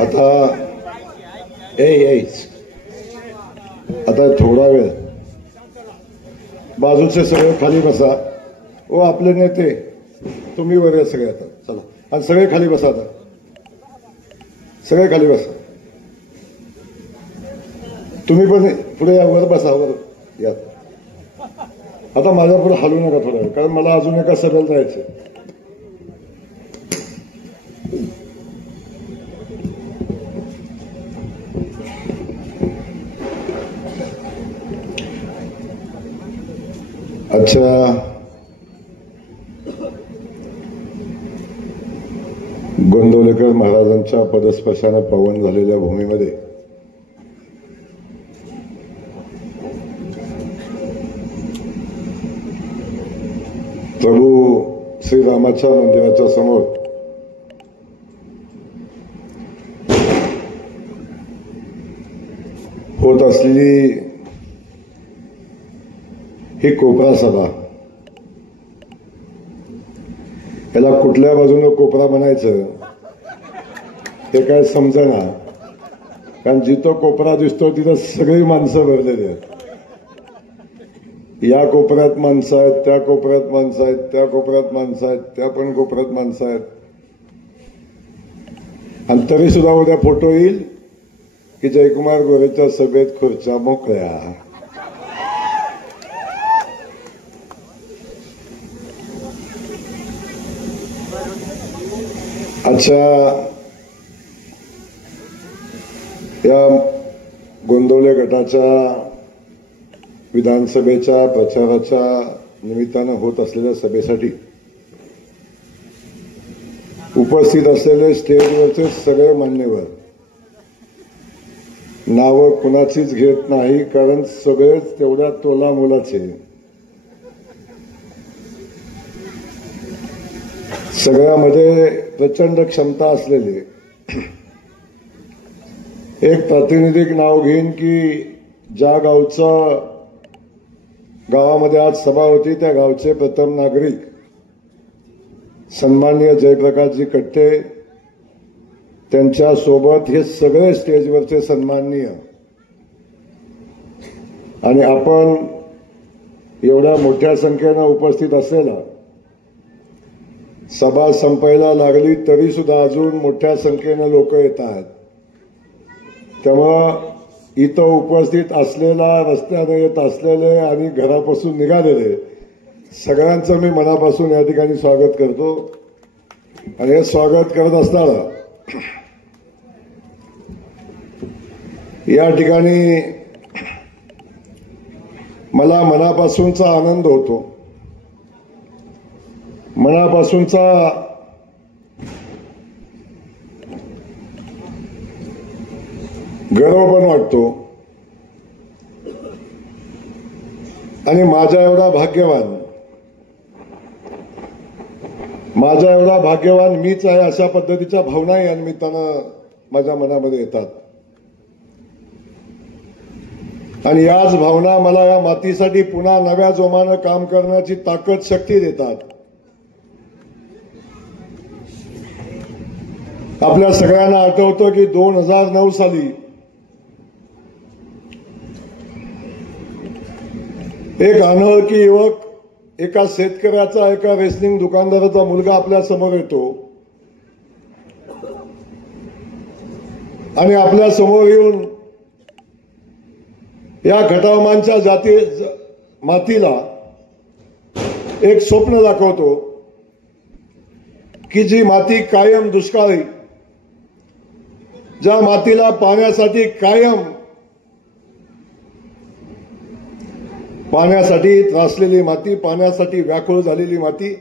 आता आता थोडा वेळ बाजूचे सगळे खाली बसा. ओ आपले नेते तुम्ही वर या सगळे. आता चला आणि सगळे खाली बसा. आता सगळे खाली बसा. तुम्ही पण पुढे या, वर बसा, वर या. आता माझ्या पुढे हलू नका थोडा वेळ, कारण मला अजून एका सभेला जायचं. अच्छा, गोंदवलेकर महाराजांच्या पदस्पर्शाने पावन झालेल्या भूमीमध्ये प्रभू श्रीरामाच्या मंदिराच्या समोर होत असलेली ही कोपरा सभा, याला कुठल्या बाजूने कोपरा बनायचं ते काय समजेना. कारण जिथं कोपरा दिसतो तिथं सगळी माणसं भरलेली आहेत. या कोपऱ्यात माणसं आहेत, त्या कोपऱ्यात माणसं आहेत, त्या कोपऱ्यात माणसं आहेत, त्या पण कोपऱ्यात माणसं आहेत. आणि तरी सुद्धा उद्या फोटो येईल की जयकुमार गोरेच्या सभेत खुर्च्या मोकळ्या. अच्छा, या गोंदवले गटाच्या विधानसभेच्या प्रचाराच्या निमित्तानं होत असलेल्या सभेसाठी उपस्थित असलेले स्टेजवरचे सगळे मान्यवर, नावं कुणाचीच घेत नाही कारण सगळेच तेवढ्या तोला मोलाचे, सगळ्यामध्ये प्रचंड क्षमता असलेले. एक प्रातिनिधिक नाव घेईन की ज्या गावामध्ये आज सभा होती त्या गावचे प्रथम नागरिक सन्माननीय जयप्रकाशजी कट्टे, त्यांच्या सोबत हे सगळे स्टेजवरचे सन्माननीय. आणि आपण एवढ्या मोठ्या संख्येनं उपस्थित असलेला, सभा संपायला लागली तरी सुद्धा अजून मोठ्या संख्येनं लोक येत आहेत. त्यामुळं इथं उपस्थित असलेला, रस्त्याने येत असलेले आणि घरापासून निघालेले सगळ्यांचं मी मनापासून या ठिकाणी स्वागत करतो. आणि हे स्वागत करत असताना या ठिकाणी मला मनापासूनचा आनंद होतो, मनापासूनचा गर्व पण वाटतो. आणि माझ्या एवढा भाग्यवान मीच आहे अशा पद्धतीच्या भावना या निमित्तानं माझ्या मनामध्ये येतात. आणि याच भावना मला या मातीसाठी पुन्हा नव्या जोमानं काम करण्याची ताकद, शक्ती देतात. आपल्या सगळ्यांना आठवतं की 2009 साली एक अनोळखी युवक, एका शेतकऱ्याचा, एका रेसलिंग दुकानदाराचा मुलगा आपल्या समोर येतो आणि आपल्या समोर येऊन या घटामांच्या मातीला एक स्वप्न दाखवतो की जी माती कायम दुष्काळी, ज्या मातीला पाण्यासाठी त्रासलेली माती, पाण्यासाठी व्याकुळ झालेली माती,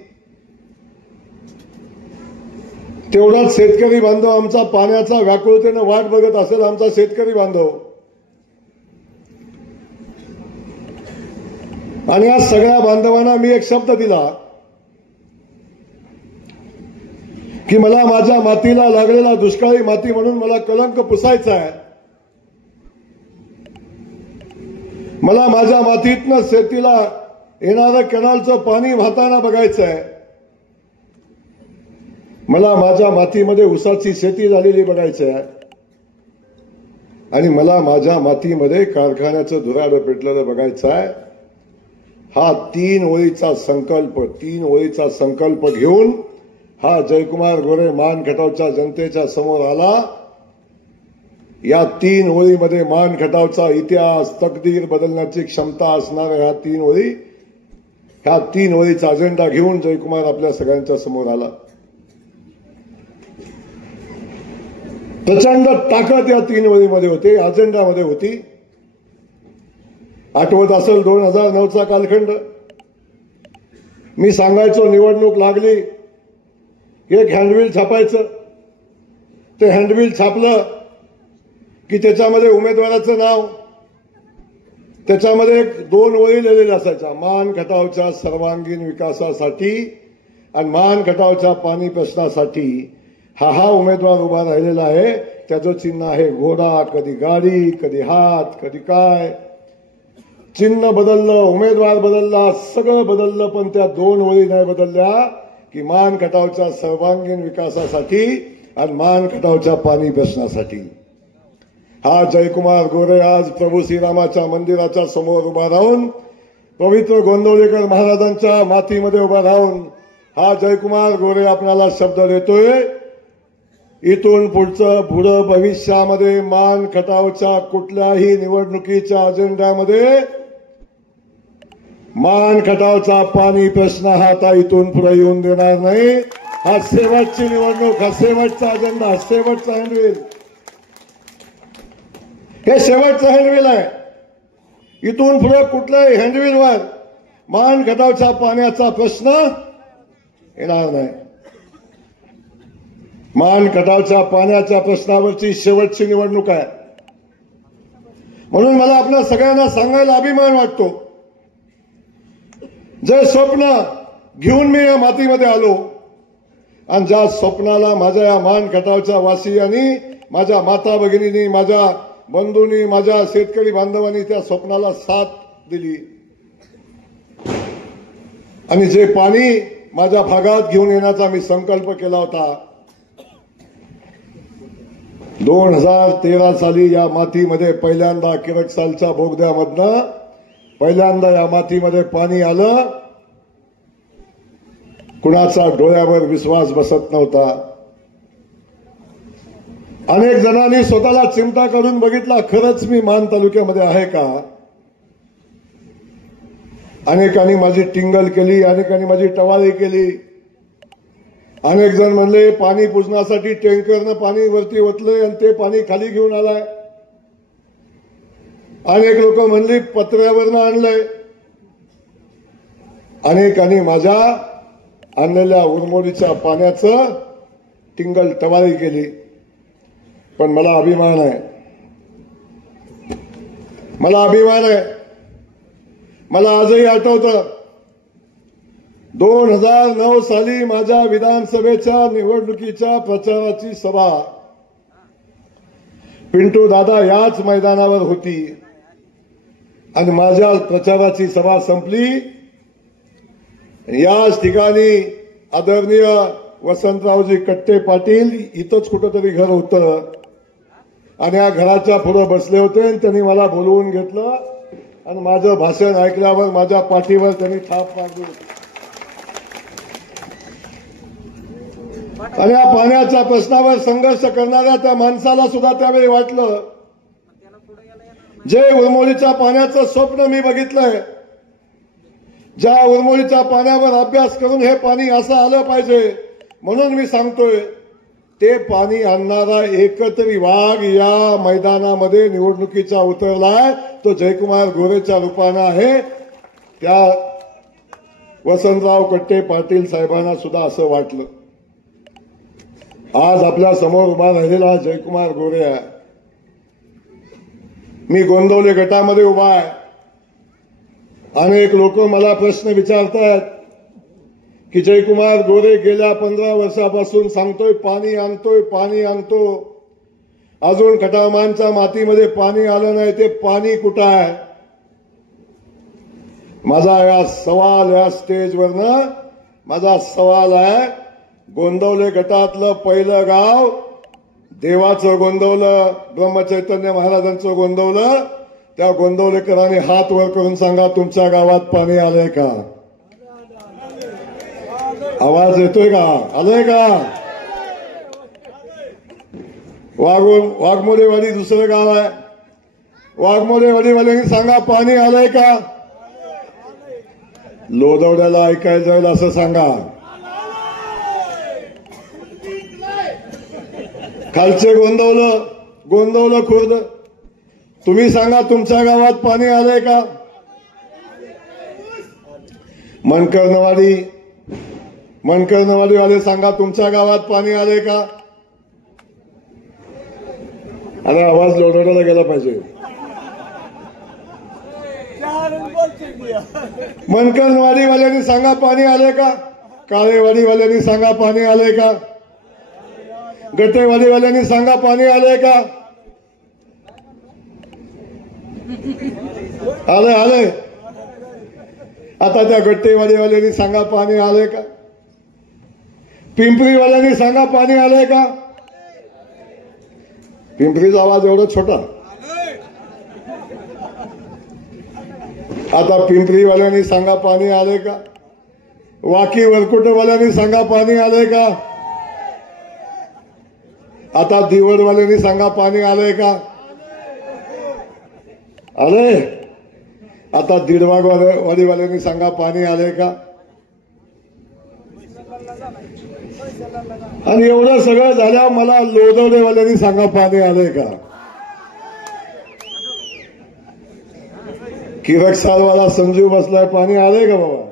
तेवढाच शेतकरी बांधव आमचा पाण्याचा व्याकुळतेनं वाट बघत असेल. आमचा शेतकरी बांधव आणि या सगळ्या बांधवांना मी एक शब्द दिला की मला माझ्या मातीला लागलेला दुष्काळी माती म्हणून मला कलंक पुसायचा आहे. मला माझ्या मातीतनं शेतीला येणारं कॅनलचं पाणी वाहताना बघायचं आहे. मला माझ्या मातीमध्ये ऊसाची शेती झालेली बघायची आहे आणि मला माझ्या मातीमध्ये कारखान्याचं धुराडं पेटलेलं बघायचं आहे. हा 3 ओळीचा संकल्प घेऊन हा जयकुमार गोरे मान खटावच्या जनतेच्या समोर आला. या 3 ओळीमध्ये मान खटावचा इतिहास तकदीर बदलण्याची क्षमता असणाऱ्या ह्या 3 ओळीचा अजेंडा घेऊन जयकुमार आपल्या सगळ्यांच्या समोर आला. प्रचंड ताकद या 3 ओळीमध्ये होती, अजेंडामध्ये होती. आठवत असेल 2009चा कालखंड. मी सांगायचो निवडणूक लागली एक हँडबिल छापायचं. ते हँडबिल छापलं की त्याच्यामध्ये उमेदवाराचं नाव, त्याच्यामध्ये 2 ओळी लिहिलेल्या असायच्या, मान खटावच्या सर्वांगीण विकासासाठी आणि मान खटावच्या पाणी प्रश्नासाठी हा उमेदवार उभा राहिलेला आहे. त्याचं चिन्ह आहे घोडा, कधी गाडी, कधी हात, कधी काय. चिन्ह बदललं, उमेदवार बदलला, सगळं बदललं, पण त्या 2 ओळी नाही बदलल्या की मान खटावच्या सर्वांगीण विकासासाठी आणि मान खटावच्या पाणी प्रश्नासाठी. हा जयकुमार गोरे आज प्रभू श्रीरामाच्या मंदिराच्या समोर उभा राहून, पवित्र गोंदवलेकर महाराजांच्या मातीमध्ये उभा राहून हा जयकुमार गोरे आपल्याला शब्द देतोय, इथून पुढं भविष्यामध्ये मान खटावच्या कुठल्याही निवडणुकीच्या अजेंड्यामध्ये मान खटावचा पाणी प्रश्न हा आता इथून पुढे येऊन देणार नाही. हा शेवटची निवडणूक, हा शेवटचा अजेंडा, हा शेवटचा हँडबिल, हे शेवटचं हँडबिल आहे. इथून पुढे कुठल्याही हँडबिलवर मान खटावच्या पाण्याचा प्रश्न येणार नाही. मान खटावच्या पाण्याच्या प्रश्नावरची शेवटची निवडणूक आहे. म्हणून मला आपल्या सगळ्यांना सांगायला अभिमान वाटतो, जे स्वप्न घेऊन मी या मातीमध्ये आलो आणि ज्या स्वप्नाला माझ्या या मान खटावच्या वासियांनी, माझ्या माता भगिनींनी, माझ्या बंधूंनी, माझ्या शेतकरी बांधवांनी त्या स्वप्नाला साथ दिली आणि जे पाणी माझ्या भागात घेऊन येण्याचा मी संकल्प केला होता, 2013 साली या मातीमध्ये पहिल्यांदा किरकसालच्या बोगद्यामधनं पहिल्यांदा या मातीमध्ये पाणी आलं. कुणाचा डोळ्यावर विश्वास बसत नव्हता. अनेक जणांनी स्वतःला चिमटा काढून बघितला, खरंच मी मान तालुक्यामध्ये आहे का. अनेकांनी माझी टिंगल केली, अनेकांनी माझी टवाळी केली. अनेक जण म्हणले पाणी पुजण्यासाठी टँकरनं पाणी वरती ओतलंय आणि ते पाणी खाली घेऊन आलाय. अनेक लोक म्हणली पत्र्यावरनं आणलंय. अनेकांनी माझ्या आणलेल्या उरमोडीच्या पाण्याचं टिंगल टवाळी केली. पण मला अभिमान आहे, मला अभिमान आहे. मला आजही आठवतं 2009 साली माझ्या विधानसभेच्या निवडणुकीच्या प्रचाराची सभा पिंटू दादा याच मैदानावर होती आणि माझ्या प्रचाराची सभा संपली. याच ठिकाणी आदरणीय वसंतरावजी कट्टे पाटील इथंच कुठंतरी घर होतं आणि या घराच्या पुढे बसले होते आणि त्यांनी मला बोलवून घेतलं आणि माझं भाषण ऐकल्यावर माझ्या पाठीवर त्यांनी थाप मारली आणि या पाण्याच्या प्रश्नावर संघर्ष करणाऱ्या त्या माणसाला सुद्धा त्यावेळी वाटलं, जे उरमोडीच्या पाण्याचं स्वप्न मी बघितलंय, ज्या उरमोडीच्या पाण्यावर अभ्यास करून हे पाणी असं आलं पाहिजे म्हणून मी सांगतोय, ते पाणी आणणारा एकतरी वाघ या मैदानामध्ये निवडणुकीचा उतरलाय, तो जयकुमार गोरेच्या रूपानं आहे. त्या वसंतराव कट्टे पाटील साहेबांना सुद्धा असं वाटलं. आज आपल्या समोर उभा राहिलेला जयकुमार गोरे आहे. मी गोंदवले गटामध्ये उभा आहे. अनेक लोक मला प्रश्न विचारतात की जयकुमार गोरे गेल्या 15 वर्षापासून सांगतोय पाणी आणतोय, पाणी आणतो, अजून खटावमानच्या मातीमध्ये पाणी आलं नाही, ते पाणी कुठं आहे. माझा या स्टेजवरनं माझा सवाल आहे, गोंदवले गटातलं पहिलं गाव देवाचं गोंदवलं, ब्रह्मचैतन्य महाराजांचं गोंदवलं. त्या गोंदवलेकरांनी हात वर करून सांगा, तुमच्या गावात पाणी आलंय का? आवाज येतोय का? आलंय का? वाघमोडेवाडी दुसरं गाव आहे. वाघमोडेवाडीवाल्यांनी सांगा, पाणी आलंय का? लोदवड्याला ऐकायला जाईल असं सांगा. खालचे गोंदवलं खुर्द, तुम्ही सांगा, तुमच्या गावात पाणी आलंय का? मनकर्णवाडीवाले सांगा, तुमच्या गावात पाणी आलंय का? अरे आवाज लोदवड्याला गेला पाहिजे. मनकर्णवाडीवाल्यांनी सांगा, पाणी आलंय का? काळेवाडीवाल्यांनी सांगा, पाणी आलंय का? गटेवाडीवाल्यांनी सांगा, पाणी आलंय का? आलंय. आता त्या गट्टेवाडीवाल्यांनी सांगा, पाणी आलंय का? पिंपरीवाल्यांनी सांगा, पाणी आलंय का? पिंपरीचा आवाज एवढा छोटा. आता पिंपरीवाल्यांनी सांगा, पाणी आलंय का? वाकी वरकुटवाल्यांनी सांगा, पाणी आलंय का? आता दिवडवाल्यांनी सांगा, पाणी आलंय का? आलंय. आता दीडवाडीवाल्यांनी सांगा, पाणी आलंय का? आणि एवढं सगळं झाल्यावर मला लोदवडेवाल्यांनी सांगा, पाणी आलंय का? किरकसारवाला संजीव बसलाय, पाणी आलंय का बाबा?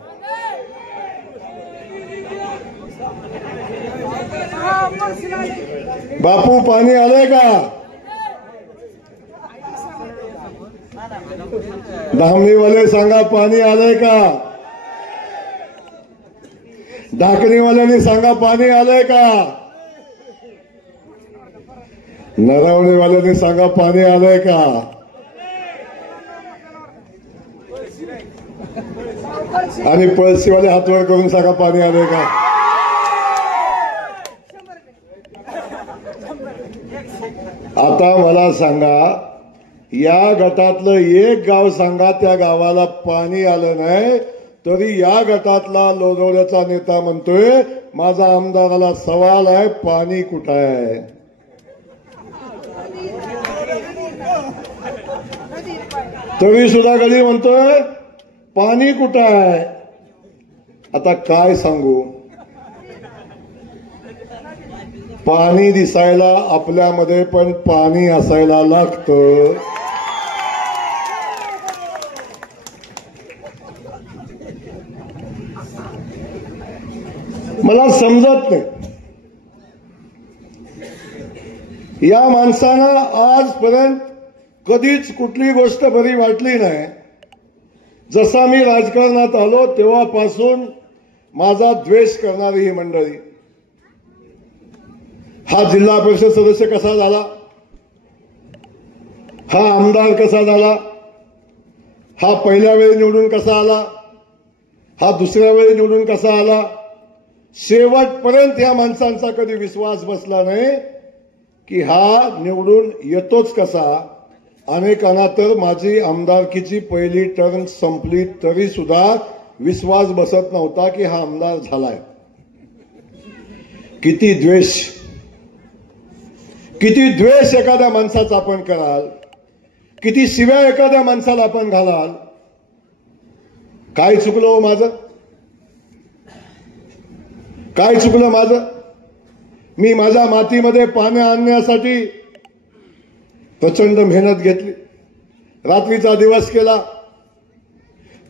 बापू, पाणी आलंय का? धामणीवाले सांगा, पाणी आलंय का? ढाकणीवाल्यांनी सांगा, पाणी आलंय का? नरावणेवाल्यांनी सांगा, पाणी आलंय का? आणि पळशीवाले हातवर करून सांगा, पाणी आलंय का? आता मला सांगा, या गटातलं एक गाव सांगा, त्या गावाला पाणी आलं नाही, तरी या गटातला लोदवड्याचा नेता म्हणतोय, माझा आमदाराला सवाल आहे, पाणी कुठं आहे? तरी सुद्धा गडी म्हणतोय, पाणी कुठं आहे? आता काय सांगू? पाणी दिसायला आपल्यामध्ये पण पाणी असायला लागतं. मला समजत नाही, या माणसानं आजपर्यंत कधीच कुठली गोष्ट बरी वाटली नाही. जसा मी राजकारणात आलो तेव्हापासून माझा द्वेष करणारी ही मंडळी. हा जिल्हा परिषद सदस्य कसा झाला, हा आमदार कसा झाला, हा पहिल्या वेळी निवडून कसा आला, हा दुसऱ्या वेळी निवडून कसा आला, शेवटपर्यंत या माणसांचा कधी विश्वास बसला नाही की हा निवडून येतोच कसा. अनेकांना तर माझी आमदारकीची पहिली टर्म संपली तरी सुद्धा विश्वास बसत नव्हता की हा आमदार झालाय. किती द्वेष एखाद्या माणसाचा आपण कराल, किती शिव्या एखाद्या माणसाला आपण घालाल. काय चुकलं हो माझं? काय चुकलं माझं? मी माझ्या मातीमध्ये पाणी आणण्यासाठी प्रचंड मेहनत घेतली, रात्रीचा दिवस केला.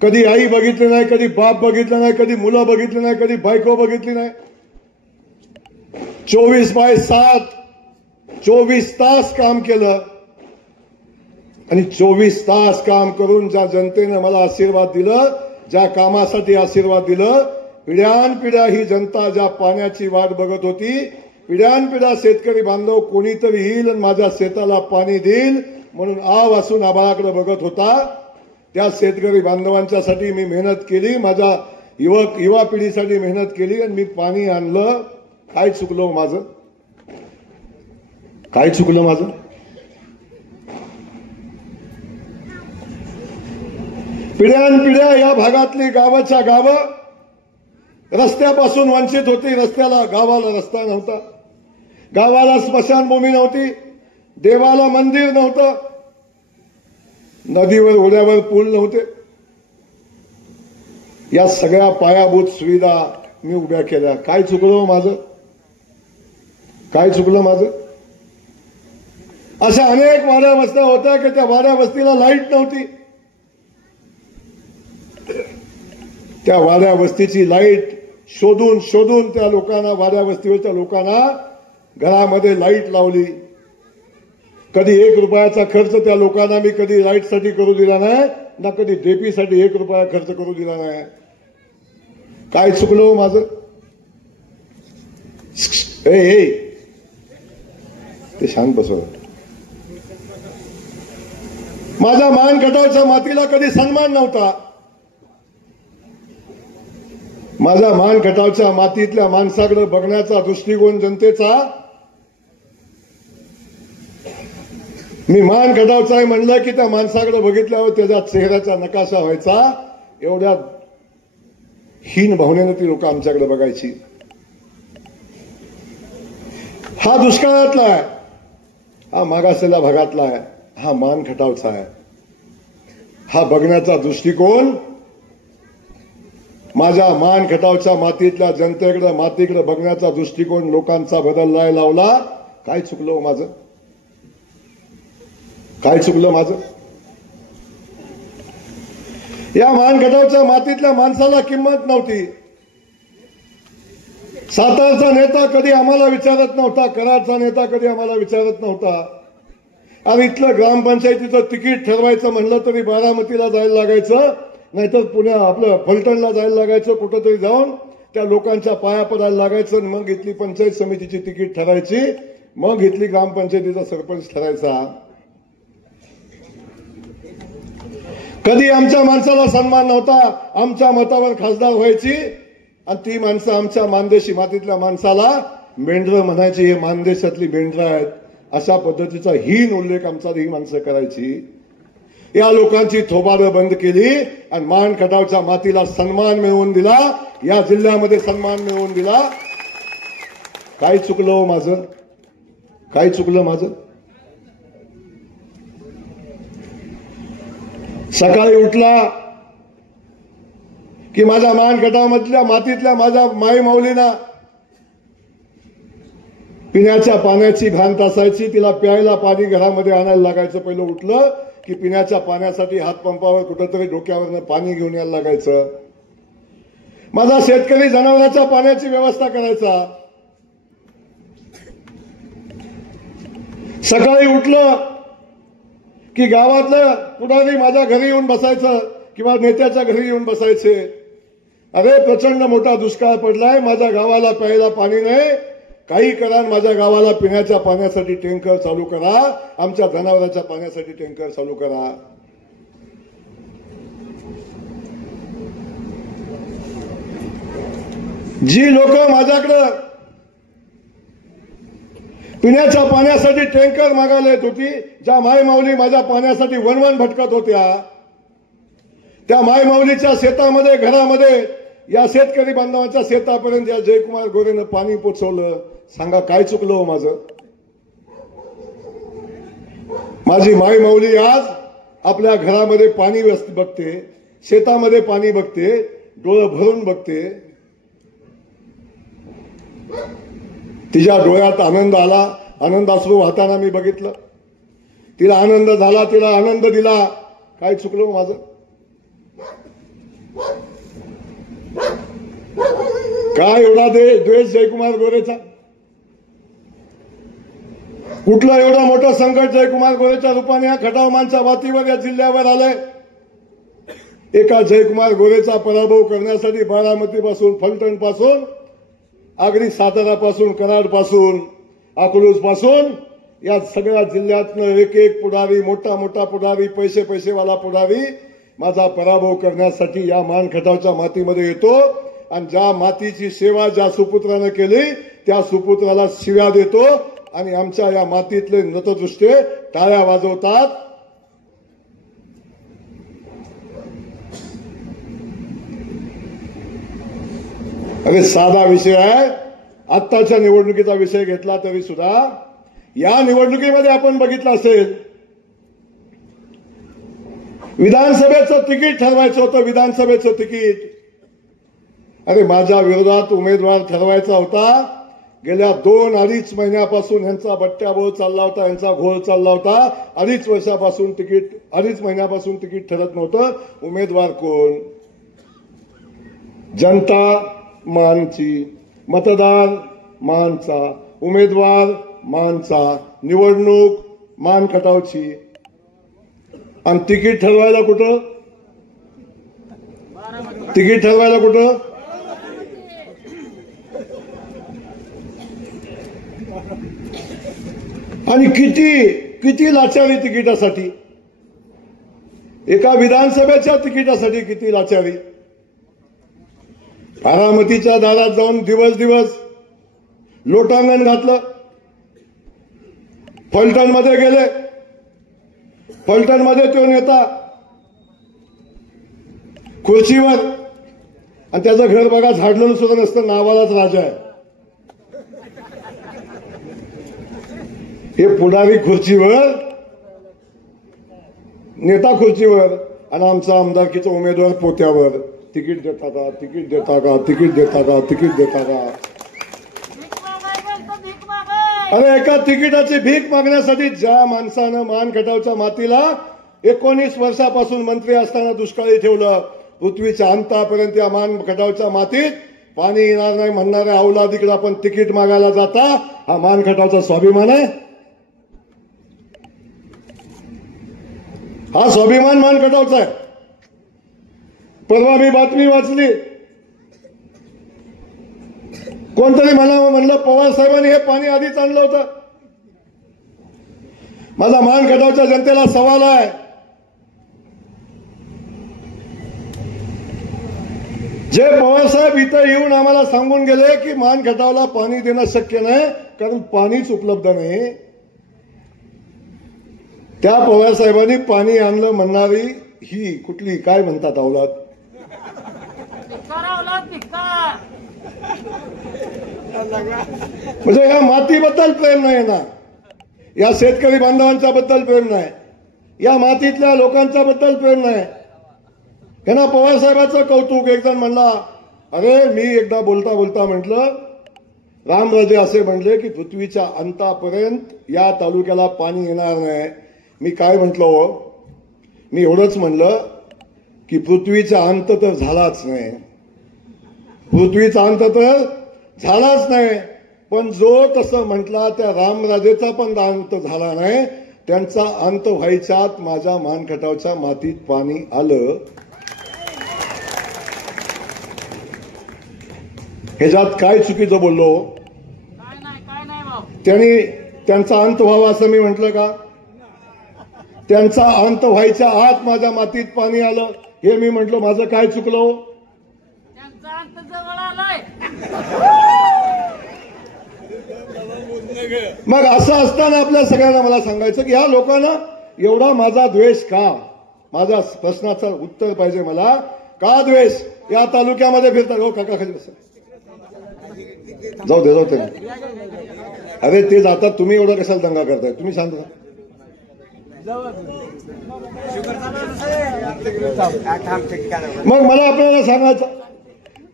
कधी आई बघितली नाही, कधी बाप बघितलं नाही, कधी मुलं बघितली नाही, कधी बायको बघितली नाही. 24/7 24 तास काम केलं आणि 24 तास काम करून ज्या जनतेने मला आशीर्वाद दिलं, ज्या कामासाठी आशीर्वाद दिलं, पिढ्यानपिढ्या ही जनता ज्या पाण्याची वाट बघत होती, पिढ्यानपिढ्या शेतकरी बांधव कोणीतरी येईल आणि माझ्या शेताला पाणी देईल म्हणून आवासून आभाळाकडे बघत होता. त्या शेतकरी बांधवांच्यासाठी मी मेहनत केली, माझ्या युवा पिढीसाठी मेहनत केली आणि मी पाणी आणलं. काय चुकलं माझं? काय चुकलं माझं? पिढ्यानपिढ्या या भागातली गावाच्या गावं रस्त्यापासून वंचित होती. गावाला रस्ता नव्हता, गावाला स्मशानभूमी नव्हती, देवाला मंदिर नव्हतं, नदीवर ओढ्यावर पूल नव्हते. या सगळ्या पायाभूत सुविधा मी उभ्या केल्या. काय चुकलं माझं? काय चुकलं माझं? अशा अनेक वाड्या वस्त्या होत्या की त्या वाड्या वस्तीला लाईट नव्हती. त्या वाड्या वस्तीची लाईट शोधून शोधून त्या लोकांना, वाड्या वस्तीवरच्या लोकांना घरामध्ये लाईट लावली. कधी 1 रुपयाचा खर्च त्या लोकांना मी कधी लाईटसाठी करू दिला नाही, ना कधी डेपीसाठी 1 रुपया खर्च करू दिला नाही. काय चुकलं माझं? ते शांत बसव. माझ्या मान खटावच्या मातीला कधी सन्मान नव्हता. माझ्या मान खटावच्या मातीतल्या माणसाकडे बघण्याचा दृष्टिकोन जनतेचा, मी मान खटावचा आहे म्हणलं की त्या माणसाकडे बघितल्यावर त्याच्या चेहऱ्याचा नकाशा व्हायचा. एवढ्या हीन भावनेनं ती लोक आमच्याकडे बघायची. हा दुष्काळातला आहे, हा मागासलेल्या भागातला आहे, हा मान खटावचा आहे. हा बघण्याचा दृष्टिकोन माझ्या मान खटावच्या मातीतल्या जनतेकडे, मातीकडे बघण्याचा दृष्टिकोन लोकांचा बदललाय लावला. काय चुकलं माझं? काय चुकलं माझं? या मान खटावच्या मातीतल्या माणसाला किंमत नव्हती. सातारचा नेता कधी आम्हाला विचारत नव्हता, कराडचा नेता कधी आम्हाला विचारत नव्हता. आणि इथलं ग्रामपंचायतीचं तिकीट ठरवायचं म्हणलं तरी बारामतीला जायला लागायचं, नाहीतर आपलं फलटणला जायला लागायचं. कुठंतरी जाऊन त्या लोकांच्या पाया पडायला लागायचं. मग इथली पंचायत समितीची तिकीट ठरायची, मग इथली ग्रामपंचायतीचा सरपंच ठरायचा. कधी आमच्या माणसाला सन्मान नव्हता. आमच्या मतावर खासदार व्हायची आणि ती माणसं आमच्या मानदेशी मातीतल्या माणसाला मेंढरं म्हणायची. हे मानदेशातली मेंढरं आहेत, अशा पद्धतीचा हीन उल्लेख आमचा ही माणसं करायची. या लोकांची थोबाडं बंद केली आणि मान खटावच्या मातीला सन्मान मिळवून दिला, या जिल्ह्यामध्ये सन्मान मिळवून दिला. काय चुकलं माझं? काय चुकलं माझं? सकाळी उठला की माझ्या मान खटावमधल्या मातीतल्या माझ्या माई माऊलीना पिण्याच्या पाण्याची भ्रांत असायची. तिला प्यायला पाणी घरामध्ये आणायला लागायचं. पहिलं उठलं की पिण्याच्या पाण्यासाठी हातपंपावर कुठंतरी डोक्यावरनं पाणी घेऊन यायला लागायचं. माझा शेतकरी जनावरांच्या पाण्याची व्यवस्था करायचा. सकाळी उठलं की गावातलं पुढारी माझ्या घरी येऊन बसायचं किंवा नेत्याच्या घरी येऊन बसायचे. अरे प्रचंड मोठा दुष्काळ पडलाय, माझ्या गावाला प्यायला पाणी नाही, काही करा, माझ्या गावाला पिण्याच्या पाण्यासाठी टँकर चालू करा, आमच्या जनावरांच्या पाण्यासाठी टँकर चालू करा. जी लोक माझ्याकडं पिण्याच्या पाण्यासाठी टँकर मागायला येत होती, ज्या मायमाऊली माझ्या पाण्यासाठी वणवण भटकत होत्या, त्या मायमाऊलीच्या शेतामध्ये, घरामध्ये, या शेतकरी बांधवांच्या शेतापर्यंत या जयकुमार गोरेनं पाणी पोचवलं. सांगा काय चुकलं हो माझं? माझी मायमाऊली आज आपल्या घरामध्ये पाणी बघते, शेतामध्ये पाणी बघते, डोळं भरून बघते. तिच्या डोळ्यात आनंद आला, आनंदाश्रू वाहताना मी बघितलं. तिला आनंद झाला, तिला आनंद दिला. काय चुकलं माझं? काय एवढा द्वेष जयकुमार गोरेचा? कुठलं एवढं मोठं संकट जयकुमार गोरेच्या रूपाने या खटावमानच्या मातीवर, या जिल्ह्यावर आलंय? एका जयकुमार गोरेचा पराभव करण्यासाठी बारामतीपासून, फलटण पासून, अगदी सातारापासून, कराडपासून, अकलूज पासून या सगळ्या जिल्ह्यातनं एक एक पुढारी, मोठा मोठा पुढारी, पैसेवाला पुढारी माझा पराभव करण्यासाठी या मान खटावच्या मातीमध्ये येतो. आणि ज्या मातीची सेवा ज्या सुपुत्रानं केली त्या सुपुत्राला शिव्या देतो आणि आमच्या या मातीतले नतदृष्टे टाळ्या वाजवतात. अरे साधा विषय आहे. आत्ताच्या निवडणुकीचा विषय घेतला तरी सुद्धा या निवडणुकीमध्ये आपण बघितलं असेल, विधानसभेचं तिकीट ठरवायचं होतं. विधानसभेचं तिकीट, अरे माझ्या विरोधात उमेदवार ठरवायचा होता. गेल्या 2-2.5 महिन्यापासून यांचा बट्ट्याबोळ चालला होता, यांचा घोळ चालला होता. 2.5 वर्षापासून तिकीट, 2.5 महिन्यापासून तिकीट ठरत नव्हतं. उमेदवार कोण? जनता मानची, मतदार मानचा, उमेदवार मानचा, निवडणूक मान खटावची, आणि तिकीट ठरवायला कुठं? तिकीट ठरवायला कुठं? आणि किती किती लाचारी तिकिटासाठी, एका विधानसभेच्या तिकिटासाठी किती लाचारी. बारामतीच्या दारात जाऊन दिवस लोटांगण घातलं. फलटणमध्ये गेले. फलटणमध्ये तो नेता खुर्चीवर, आणि त्याचं घर बघा झाडलं सुद्धा नसतं, नावालाच राजा आहे. हे पुढारी खुर्चीवर, नेता खुर्चीवर, आणि आमचा आमदारकीचा उमेदवार पोत्यावर. तिकीट देता का? तिकीट देता का? तिकीट देता का? तिकीट देता का? अरे एका तिकिटाची भीक मागण्यासाठी ज्या माणसानं मान खटावच्या मातीला 19 वर्षापासून मंत्री असताना दुष्काळी ठेवलं, पृथ्वीच्या अंतापर्यंत या मान खटावच्या मातीत पाणी येणार नाही म्हणणाऱ्या अवलादीकडे आपण तिकीट मागायला जाता. हा मान खटावचा स्वाभिमान आहे? हा स्वाभिमान मान खटावचा आहे? परवा मी बातमी वाचली, कोणतरी म्हणलं पवार साहेबांनी हे पाणी आधीच आणलं होतं. माझा मान खटावच्या जनतेला सवाल आहे, जे पवार साहेब इथं येऊन आम्हाला सांगून गेले की मान खटावला पाणी देणं शक्य नाही कारण पाणीच उपलब्ध नाही, त्या पवार साहेबांनी पाणी आणलं म्हणणारी ही कुठली काय म्हणतात अवलाद? म्हणजे या मातीबद्दल प्रेम नाही ना, या शेतकरी बांधवांच्या बद्दल प्रेम नाही, या मातीतल्या लोकांच्या बद्दल प्रेम नाही. यांना पवार साहेबांचं कौतुक. एक जण म्हणला, अरे मी एकदा बोलता बोलता म्हटलं, रामराजे असे म्हणले की पृथ्वीच्या अंतापर्यंत या तालुक्याला पाणी येणार नाही. मी काय म्हटलो? मी एवढंच म्हणलं की पृथ्वीचा अंत तर झालाच नाही, पृथ्वीचा अंत तर झालाच नाही, पण जो तसं म्हटला त्या रामराजेचा पण अंत झाला नाही. त्यांचा अंत व्हायच्यात माझ्या मानखटावच्या मातीत पाणी आलं. ह्याच्यात काय चुकीचं बोललो? त्यांचा अंत व्हावा असं मी म्हटलं का? त्यांचा अंत व्हायच्या आत माझ्या मातीत पाणी आलं हे मी म्हटलं. माझं काय चुकलं? त्यांचा अंत जवळ आलाय. मग असं असताना आपल्या सगळ्यांना मला सांगायचं की ह्या लोकांना एवढा माझा द्वेष का? माझ्या प्रश्नाचं उत्तर पाहिजे मला. का द्वेष? या तालुक्यामध्ये फिरतात. हो काका खाली बसा. जाऊ दे. अरे ते जातात, तुम्ही एवढा कशाला दंगा करताय? तुम्ही शांत राहा. मग मला आपल्याला सांगायचं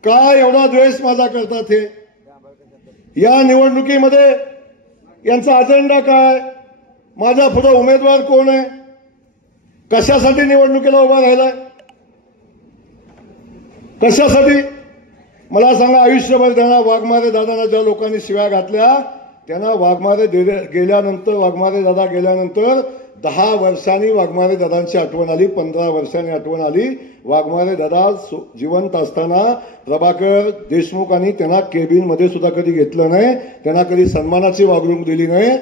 का एवढा द्वेष माझा करतात हे? या निवडणुकीमध्ये यांचा अजेंडा काय? माझ्या पुढे उमेदवार कोण आहे? कशासाठी निवडणुकीला उभा राहिलाय? कशासाठी? मला सांगा. आयुष्यभर त्यांना वाघमारे दादांना ज्या लोकांनी शिव्या घातल्या त्यांना वाघमारे गेल्यानंतर, वाघमारे दादा गेल्यानंतर 10 वर्षांनी वाघमारे दादांची आठवण आली, 15 वर्षांनी आठवण आली. वाघमारे दादा जिवंत असताना प्रभाकर देशमुखांनी त्यांना केबिनमध्ये सुद्धा कधी घेतलं नाही, त्यांना कधी सन्मानाची वागणूक दिली नाही.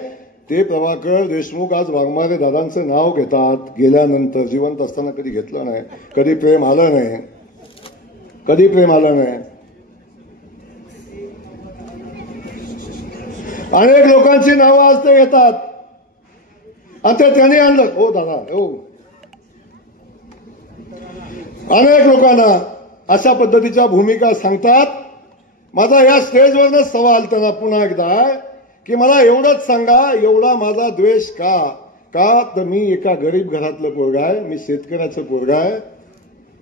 ते प्रभाकर देशमुख आज वाघमारे दादांचं नाव घेतात गेल्यानंतर. जिवंत असताना कधी घेतलं नाही, कधी प्रेम आलं नाही, कधी प्रेम आलं नाही. अनेक लोकांची नावं आज ते घेतात आणि ते त्यांनी आणलं. हो दादा, हो. अनेक लोकांना अशा पद्धतीच्या भूमिका सांगतात. माझा या स्टेजवरच सवाल त्यांना पुन्हा एकदा आहे की मला एवढंच सांगा, एवढा माझा द्वेष का? तर मी एका गरीब घरातलं पोरगा आहे, मी शेतकऱ्याचं पोरगा आहे,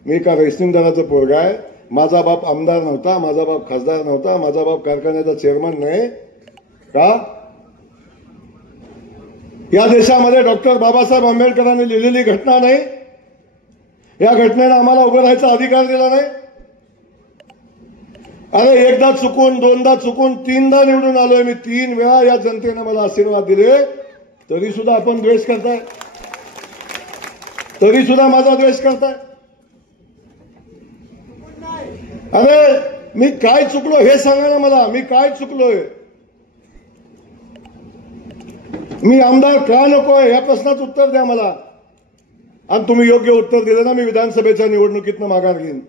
मी एका रेस्टिंगदाराचं पोरगा आहे. माझा बाप आमदार नव्हता, माझा बाप खासदार नव्हता, माझा बाप कारखान्याचा चेअरमन नाही का? या देशामध्ये डॉक्टर बाबासाहेब आंबेडकरांनी लिहिलेली घटना नाही? या घटनेनं आम्हाला उभं राहायचा अधिकार दिला नाही? अरे एकदा चुकून, दोनदा चुकून, तीनदा निवडून आलोय मी. 3 वेळा या जनतेनं मला आशीर्वाद दिले, तरी सुद्धा आपण द्वेष करताय, तरी सुद्धा माझा द्वेष करताय. अरे मी काय चुकलो हे सांगा ना मला, मी काय चुकलोय? मी आमदार का नकोय या प्रश्नाचं उत्तर द्या मला. आणि तुम्ही योग्य उत्तर दिलं ना, मी विधानसभेच्या निवडणुकीतनं माघार घेईन.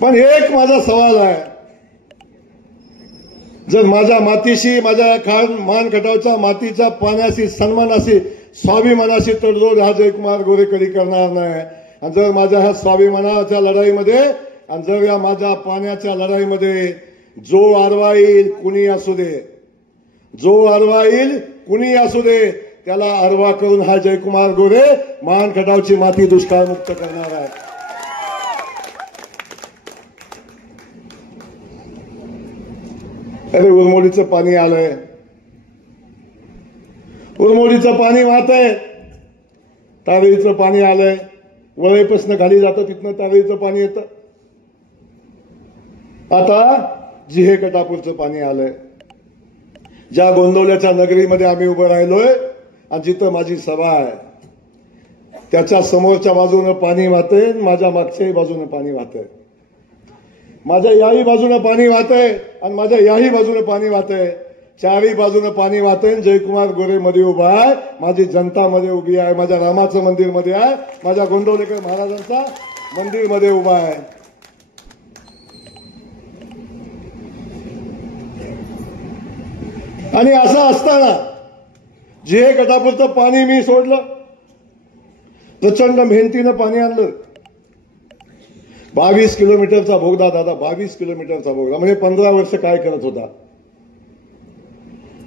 पण एक माझा सवाल आहे, जर माझ्या मातीशी, माझ्या मान खटावच्या मातीच्या पाण्याशी, सन्मानाशी, स्वाभिमानाशी तडजोड हा जयकुमार गोरे कधी करणार नाही. आणि जर माझ्या ह्या स्वाभिमानाच्या लढाईमध्ये आणि जर या माझ्या पाण्याच्या लढाईमध्ये जो आरवा येईल कुणी असू दे, जो आरवा येईल कुणी असू दे, त्याला आरवा करून हा जयकुमार गोरे मान खटावची माती दुष्काळमुक्त करणार आहे. अरे उरमोडीचं पाणी आलंय, उरमोडीचं पाणी वाहतंय, तारळीचं पाणी आलंय, वळईपासून खाली जातं तिथनं तारळीचं पाणी येतं. आता जिहे कटापूरचं पाणी आलंय. ज्या गोंदवल्याच्या नगरीमध्ये आम्ही उभं राहिलोय आणि जिथं माझी सभा आहे, त्याच्या समोरच्या बाजूनं पाणी वाहतंय, माझ्या मागच्याही बाजूनं पाणी वाहतंय, माझ्या याही बाजूनं पाणी वाहतंय आणि माझ्या याही बाजूनं पाणी वाहतंय. चारही बाजूनं पाणी वाहतंय. जयकुमार गोरे मध्ये उभा आहे, माझी जनता मध्ये उभी आहे, माझ्या रामाचं मंदिर मध्ये आहे, माझ्या गोंदवलेकर महाराजांचा मंदिर मध्ये उभा आहे. आणि असं असताना जे कटापूरचं पाणी मी सोडलं, प्रचंड मेहनतीनं पाणी आणलं. 22 किलोमीटरचा बोगदा दादा, 22 किलोमीटरचा बोगदा. म्हणजे 15 वर्ष काय करत होता?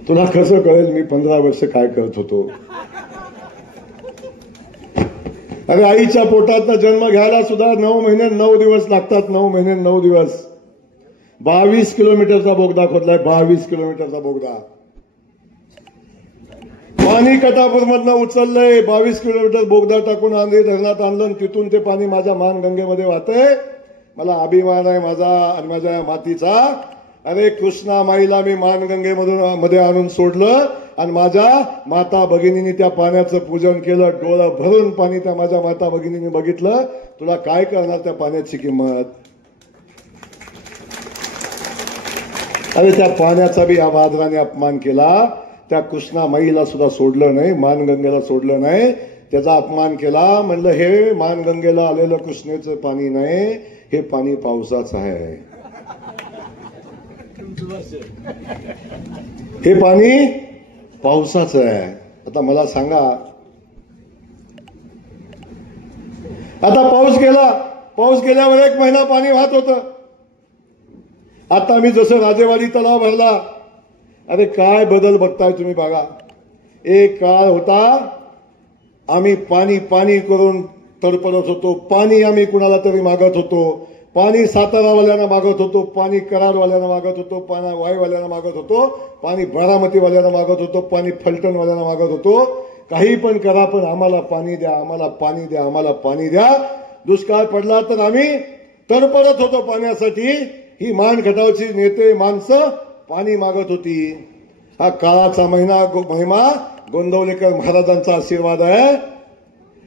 तुला कसं कळेल मी 15 वर्ष काय करत होतो? अरे आईच्या पोटातनं जन्म घ्यायला सुद्धा 9 महिने 9 दिवस लागतात. 9 महिने 9 दिवस. 22 किलोमीटरचा बोगदा खोदलाय, 22 किलोमीटरचा बोगदा. पाणी कटापूरमधनं उचललंय, 22 किलोमीटर बोगदा टाकून आंधी धरणात आणलं, तिथून ते पाणी माझ्या मानगंगेमध्ये वाहतंय. मला अभिमान आहे माझा आणि माझ्या मातीचा. अरे कृष्णा माईला मी मध्ये आणून सोडलं आणि माझ्या माता भगिनींनी त्या पाण्याचं पूजन केलं. डोळं भरून पाणी त्या माझ्या माता भगिनींनी बघितलं. तुला काय करणार त्या पाण्याची किंमत? अरे त्या पाण्याचा बी आदराने अपमान केला. त्या कृष्णा माईला सुद्धा सोडलं नाही, मानगंगेला सोडलं नाही, त्याचा अपमान केला. म्हणलं हे मानगंगेला आलेलं कृष्णेचं पाणी नाही, हे पाणी पावसाचं आहे. हे पाणी पावसाचं आहे. आता मला सांगा, आता पाऊस गेला, पाऊस गेल्यावर 1 महिना पाणी वाहत होतं. आता मी जसं राजेवाडी तलाव भरला, अरे काय बदल बघताय तुम्ही बघा. एक काळ होता आम्ही पाणी पाणी करून तडपडत होतो. पाणी आम्ही कुणाला तरी मागत होतो. पाणी सातारावाल्यांना मागत होतो, पाणी कराडवाल्यांना मागत होतो, पाणी वाईवाल्यांना मागत होतो, पाणी बारामतीवाल्यांना मागत होतो, पाणी फलटणवाल्यांना मागत होतो. काही पण करा पण आम्हाला पाणी द्या, आम्हाला पाणी द्या, आम्हाला पाणी द्या. दुष्काळ पडला तर आम्ही तडपडत होतो पाण्यासाठी. ही मान खटावची नेते माणसं पाणी मागत होती. हा काळाचा महिमा गोंदवलेकर महाराजांचा आशीर्वाद आहे.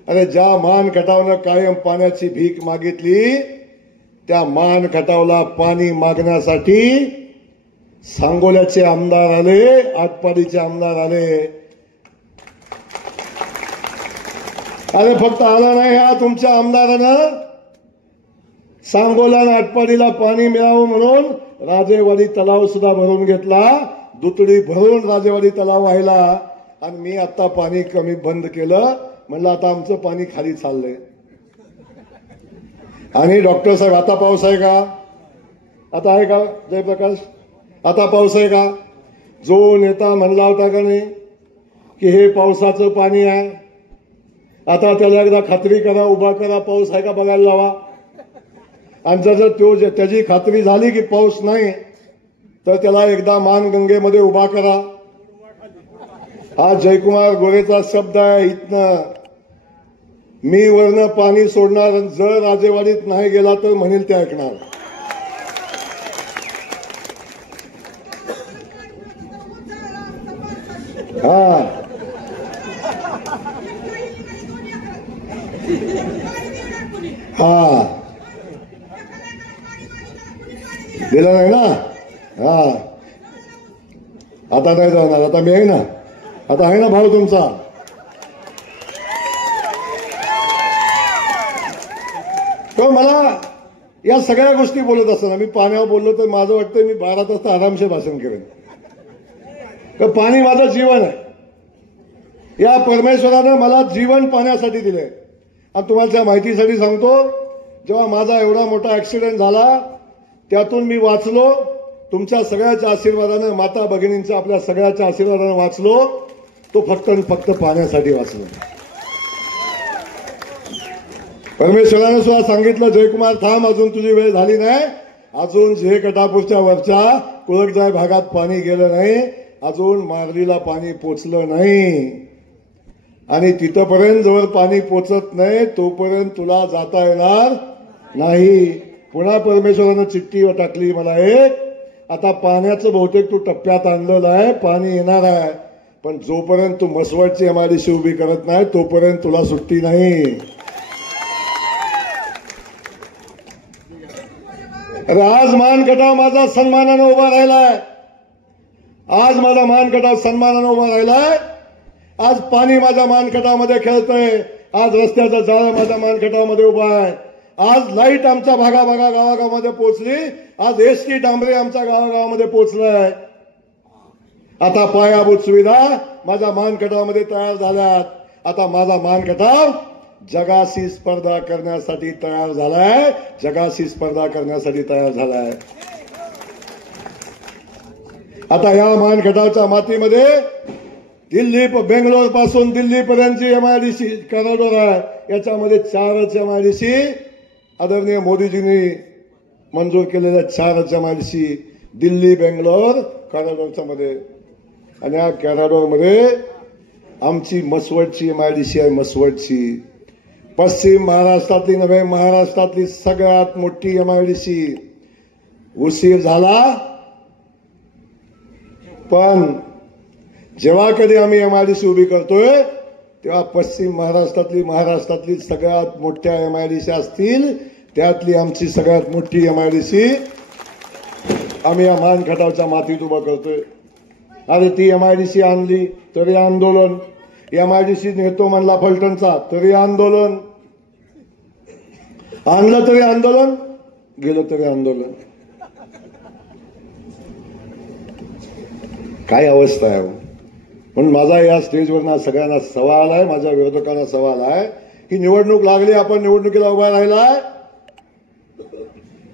अरे ज्या मान खटावनं कायम पाण्याची भीक मागितली, त्या मान खटावला पाणी मागण्यासाठी सांगोल्याचे आमदार आले, आटपाडीचे आमदार आले. अरे फक्त आला नाही हा तुमच्या आमदारानं, सांगोला आणि आटपाडीला पाणी मिळावं म्हणून राजेवाडी तलाव सुद्धा भरून घेतला, दुतडी भरून राजेवाडी तलाव व्हायला. आणि मी आता पाणी कमी बंद केलं, म्हणलं आता आमचं पाणी खाली चाललंय. आणि डॉक्टर साहेब आता पाऊस आहे का? आता आहे का जयप्रकाश? आता पाऊस आहे का? जो नेता म्हणला होता का नाही की हे पावसाचं पाणी आहे, आता त्याला एकदा खात्री करा, उभा करा, पाऊस आहे का बघायला लावा. आणि जर त्याची खात्री झाली की पाऊस नाही, तर त्याला एकदा मानगंगेमध्ये उभा करा. हा जयकुमार गोरेचा शब्द आहे. इथनं मी वरनं पाणी सोडणार, जर राजेवाडीत नाही गेला तर म्हणेल ते ऐकणार. हा हा दिलं नाही ना. हा आता नाही जाणार, आता मी आहे ना, आता आहे ना भाऊ तुमचा. तो मला या सगळ्या गोष्टी बोलत असताना, मी पाण्यावर बोललो तर माझं वाटतं मी 12 तास आरामशीर भाषण करेन. तर पाणी माझं जीवन आहे. या परमेश्वरानं मला जीवन पाण्यासाठी दिलंय. आणि तुम्हाला त्या माहितीसाठी सांगतो, जेव्हा माझा एवढा मोठा ऍक्सिडेंट झाला, त्यातून मी वाचलो तुमच्या सगळ्याच्या आशीर्वादानं, माता भगिनींच्या आपल्या सगळ्याच्या आशीर्वादानं वाचलो. तो फक्त आणि फक्त पाण्यासाठी वाचलो. परमेश्वरानं सुद्धा सांगितलं, जयकुमार थांब, अजून तुझी वेळ झाली नाही. अजून जे कटापूरच्या वरच्या कुळकजाय भागात पाणी गेलं नाही, अजून मारलीला पाणी पोचलं नाही. आणि तिथपर्यंत जवळ पाणी पोचत नाही तोपर्यंत तुला जाता येणार नाही. पुन्हा परमेश्वरानं चिठ्ठी टाकली मला एक, आता पाण्याचं बहुतेक तू टप्प्यात आणलेलं आहे, पाणी येणार आहे, पण जोपर्यंत तू मसवडची MIDC उभी करत नाही तोपर्यंत तुला सुट्टी नाही. अरे आज मानगटाव माझा सन्मानानं उभा राहिलाय. आज माझा मानगटाव सन्मानानं उभा राहिलाय. आज पाणी माझ्या मानगटामध्ये खेळतंय. आज रस्त्याचा जाळं माझ्या मानगटामध्ये उभा आहे. आज लाईट आमच्या गावागावामध्ये पोहोचली. आज एसटी डांबरे आमच्या गावागावामध्ये पोहोचलाय. आता पायाभूत सुविधा माझ्या मानगटामध्ये तयार झाल्यात. आता माझा मानगटाव जगाशी स्पर्धा करण्यासाठी तयार झालाय. जगाशी स्पर्धा करण्यासाठी तयार झालाय. आता या मानगटावच्या मातीमध्ये दिल्ली, बेंगलोर पासून दिल्लीपर्यंतची MIDC कॉरिडॉर आहे. याच्यामध्ये 4च MIDC आदरणीय मोदीजींनी मंजूर केलेल्या 4च MIDC दिल्ली बेंगलोर कॉरिडॉरच्या मध्ये. आणि या कॉरिडॉरमध्ये आमची मसवडची MIDC आहे. मसवडची पश्चिम महाराष्ट्रातली नव्हे, महाराष्ट्रातली सगळ्यात मोठी MIDC. उशीर झाला, पण जेव्हा कधी आम्ही MIDC उभी करतोय तेव्हा पश्चिम महाराष्ट्रातली सगळ्यात मोठ्या MIDC असतील त्यातली आमची सगळ्यात मोठी MIDC आम्ही या मानखटावच्या मातीत उभा करतोय. अरे ती MIDC आणली तरी आंदोलन, MIDC नेतो म्हणला फलटणचा तरी आंदोलन, आणलं तरी आंदोलन, गेलं तरी आंदोलन. काय अवस्था आहे. म्हणून माझा या स्टेजवर सगळ्यांना सवाल आहे, माझ्या विरोधकांना सवाल आहे की निवडणूक लागली, आपण निवडणुकीला उभा राहिलाय,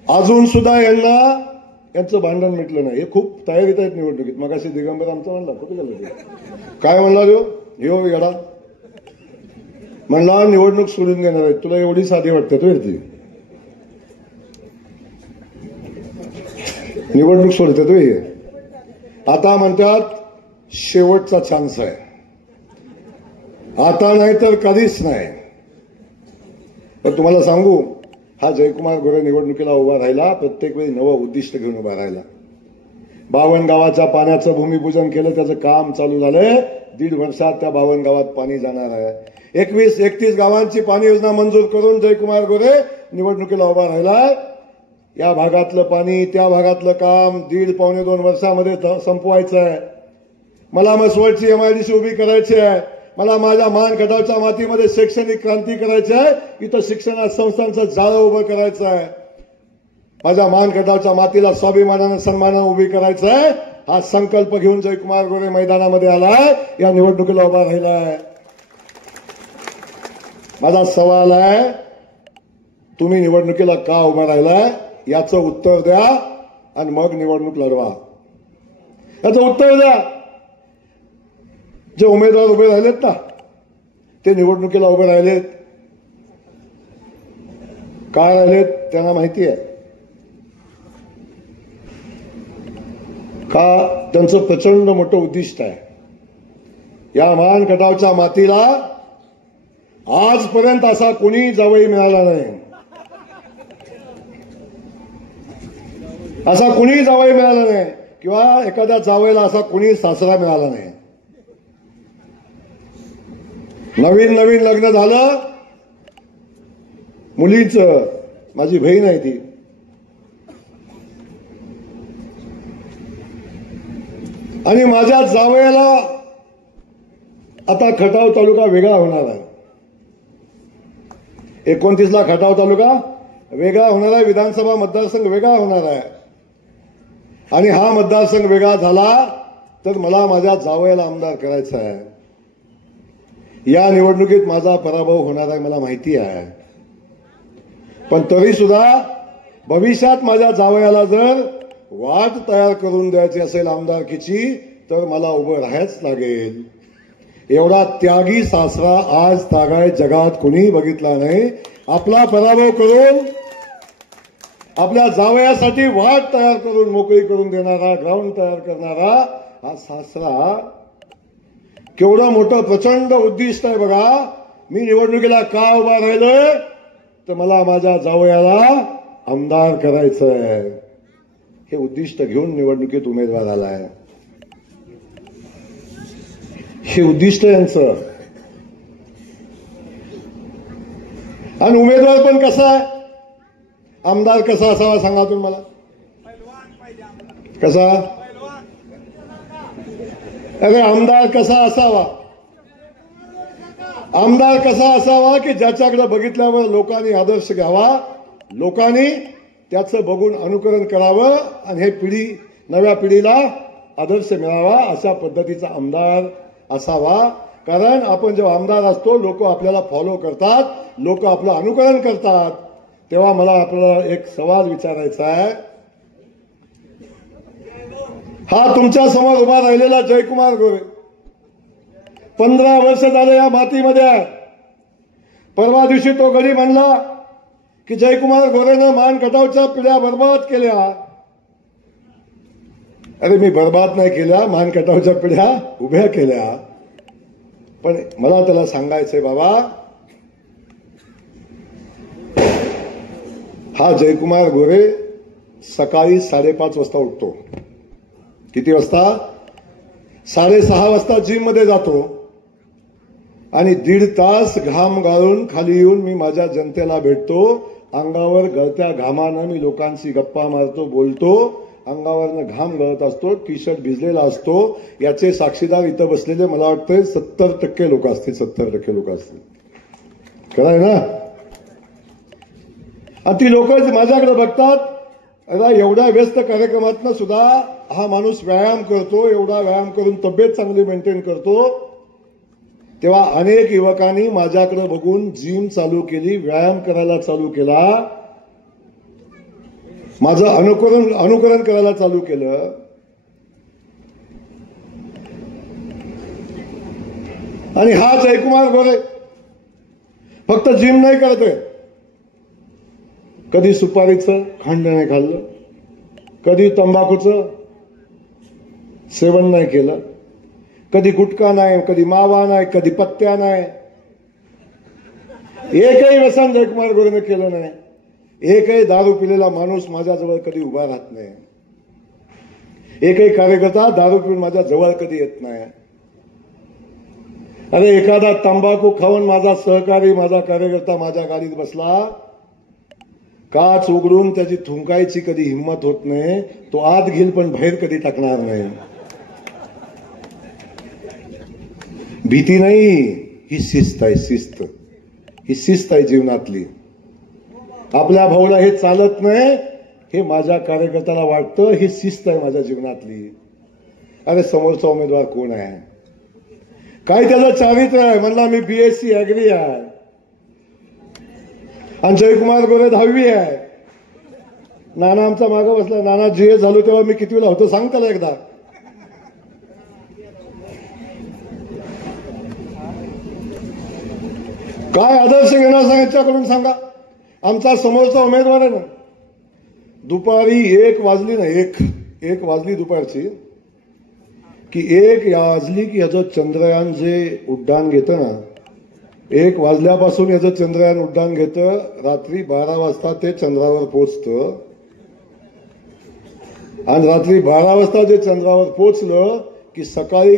अजून सुद्धा यांचं भांडण मिटलं नाही. हे खूप तयारीत आहेत निवडणुकीत. मगाशी दिगंबर आमचा म्हणला, कुठे गेला ते, काय म्हणला यो येडा म्हणला निवडणूक सोडून देणार आहे. तुला एवढी साधी वाटते तो ती निवडणूक सोडते तो. हे आता म्हणतात शेवटचा चान्स आहे, आता नाही तर कधीच नाही. तर तुम्हाला सांगू, हा जयकुमार गोरे निवडणुकीला उभा राहिला, प्रत्येक वेळी नवं उद्दिष्ट घेऊन उभा राहिला. 52 गावाच्या पाण्याचं भूमिपूजन केलं, त्याचं काम चालू झालंय. 1.5 वर्षात त्या 52 गावात पाणी जाणार आहे. 31 गावांची पाणी योजना मंजूर करून जयकुमार गोरे निवडणुकीला उभा राहिलाय. या भागातलं पाणी, त्या भागातलं काम 1.5-2 वर्षामध्ये संपवायचं आहे. मला मसवडची MIDC उभी करायची आहे. मला माझ्या मानगटावच्या मातीमध्ये शैक्षणिक क्रांती करायची आहे. इथं शिक्षण संस्थांचं जाळं उभं करायचं आहे. माझ्या मानगडाच्या मातीला स्वाभिमानानं सन्मानानं उभी करायचं आहे, हा संकल्प घेऊन जयकुमार गोरे मैदानामध्ये आलाय, या निवडणुकीला उभा राहिलाय. माझा सवाल आहे, तुम्ही निवडणुकीला का उभा राहिलाय याचं उत्तर द्या आणि मग निवडणूक लढवा. याचं उत्तर द्या. जे उमेदवार उभे राहिलेत ना, ते निवडणुकीला उभे राहिलेत का राहिलेत त्यांना माहिती आहे का? त्यांचं प्रचंड मोठं उद्दिष्ट आहे. या महान कटावच्या मातीला आजपर्यंत असा कोणी जावई मिळाला नाही, असा कुणी जावई मिळाला नाही, किंवा एखाद्या जावईला असा कुणी सासरा मिळाला नाही. नवीन नवीन लग्न झालं मुलीचं, माझी बहीण आहे ती, आणि माझ्या जावयाला आता खटाव तालुका वेगळा होणार आहे. 29ला खटाव तालुका वेगळा होणार आहे, विधानसभा मतदारसंघ वेगळा होणार आहे. आणि हा मतदारसंघ वेगळा झाला तर मला माझ्या जावयाला आमदार करायचा आहे. या निवडणुकीत माझा पराभव होणार आहे मला माहिती आहे, पण तरी सुद्धा भविष्यात माझ्या जावयाला जर वाट तयार करून द्यायची असेल आमदारकीची तर मला उभं राहायच लागेल. एवढा त्यागी सासरा आज तागाय जगात कुणी बघितला नाही. आपला पराभव करून आपल्या जावयासाठी वाट तयार करून मोकळी करून देणारा, ग्राउंड तयार करणारा हा सासरा केवढं मोठं प्रचंड उद्दिष्ट आहे बघा. मी निवडणुकीला का उभा राहिलोय तर मला माझ्या जावयाला आमदार करायचं आहे, हे उद्दिष्ट घेऊन निवडणुकीत उमेदवार आलाय. हे उद्दिष्ट यांचं. आणि उमेदवार पण कसा आहे, आमदार कसा असावा सांगा तुम्ही मला. कसा? अरे आमदार कसा असावा? आमदार कसा असावा की ज्याच्याकडे बघितल्यावर लोकांनी आदर्श घ्यावा, लोकांनी त्याचं बघून अनुकरण करावं आणि हे पिढी नव्या पिढीला आदर्श मिळावा, अशा पद्धतीचा आमदार असावा. कारण आपण जेव्हा आमदार असतो लोक आपल्याला फॉलो करतात, लोक आपलं अनुकरण करतात. तेव्हा मला आपल्याला एक सवाल विचारायचा आहे. हा तुमच्या समोर उभा राहिलेला जयकुमार गोरे 15 वर्ष झाले या मातीमध्ये आहे. परवा दिवशी तो गडी म्हणला की जयकुमार गोरेनं मान कटावच्या पिढ्या बर्बाद केल्या. अरे मी बर्बाद नाही केल्या, मान कटावच्या पिढ्या उभ्या केल्या. पण मला त्याला सांगायचंय बाबा, हा जयकुमार गोरे सकाळी 5:30 वाजता उठतो. किती वाजता? 6:30 वाजता जिम मध्ये जातो आणि 1.5 तास घाम गाळून खाली येऊन मी माझ्या जनतेला भेटतो. अंगावर गळत्या घामानं मी लोकांशी गप्पा मारतो, बोलतो. अंगावरनं घाम गळत असतो, टी शर्ट भिजलेला असतो. याचे साक्षीदार इथं बसलेले मला वाटतं 70% लोक असतील, 70% लोक असतील. खरं ना? आणि ती लोक माझ्याकडे बघतात, अरे एवढ्या व्यस्त कार्यक्रमातनं सुद्धा हा माणूस व्यायाम करतो, एवढा व्यायाम करून तब्येत चांगली मेंटेन करतो. तेव्हा अनेक युवकांनी माझ्याकडे बघून जिम चालू केली, व्यायाम करायला चालू केला, माझं अनुकरण करायला चालू केलं. आणि हा जयकुमार गोरे फक्त जिम नाही करतोय, कधी सुपारीचं खांड नाही खाल्लं, कधी तंबाखूचं सेवन नाही केलं, कधी गुटखा नाही, कधी मावा नाही, कधी पत्त्या नाही. एकही व्यसन जयकुमार गोरेने केलं नाही. एकही दारू पिलेला माणूस माझ्याजवळ कधी उभा राहत नाही. एकही कार्यकर्ता दारू पिऊन माझ्या जवळ कधी येत नाही. अरे एखादा तंबाखू खाऊन माझा सहकारी, माझा कार्यकर्ता माझ्या गाडीत बसला, काच उघडून त्याची थुंकायची कधी हिंमत होत नाही. तो आत घेईल पण बाहेर कधी टाकणार नाही. भीती नाही, ही शिस्त आहे. शिस्त ही शिस्त आहे जीवनातली. आपल्या भाऊला हे चालत नाही, हे माझ्या कार्यकर्त्याला वाटतं. ही शिस्त आहे माझ्या जीवनातली. अरे समोरचा उमेदवार कोण आहे, काय त्याचं चारित्र्य आहे. म्हणला मी BSc ऍग्री आहे आणि जयकुमार गोरे 10वी आहे. नाना आमचा मागं बसला. नाना GS झालो तेव्हा मी कितवीला होतो सांग त्याला एकदा. काय आदर्श घेणार सांगितल्याकडून सांगा. आमचा समोरचा उमेदवार आहे ना, दुपारी 1 वाजली ना, एक वाजली दुपारची की 1 वाजली की याचं चंद्रयान जे उड्डाण घेतं ना, 1 वाजल्यापासून याचं चंद्रयान उड्डाण घेतं. रात्री 12 वाजता ते चंद्रावर पोचतं आणि रात्री 12 वाजता जे चंद्रावर पोचलं की सकाळी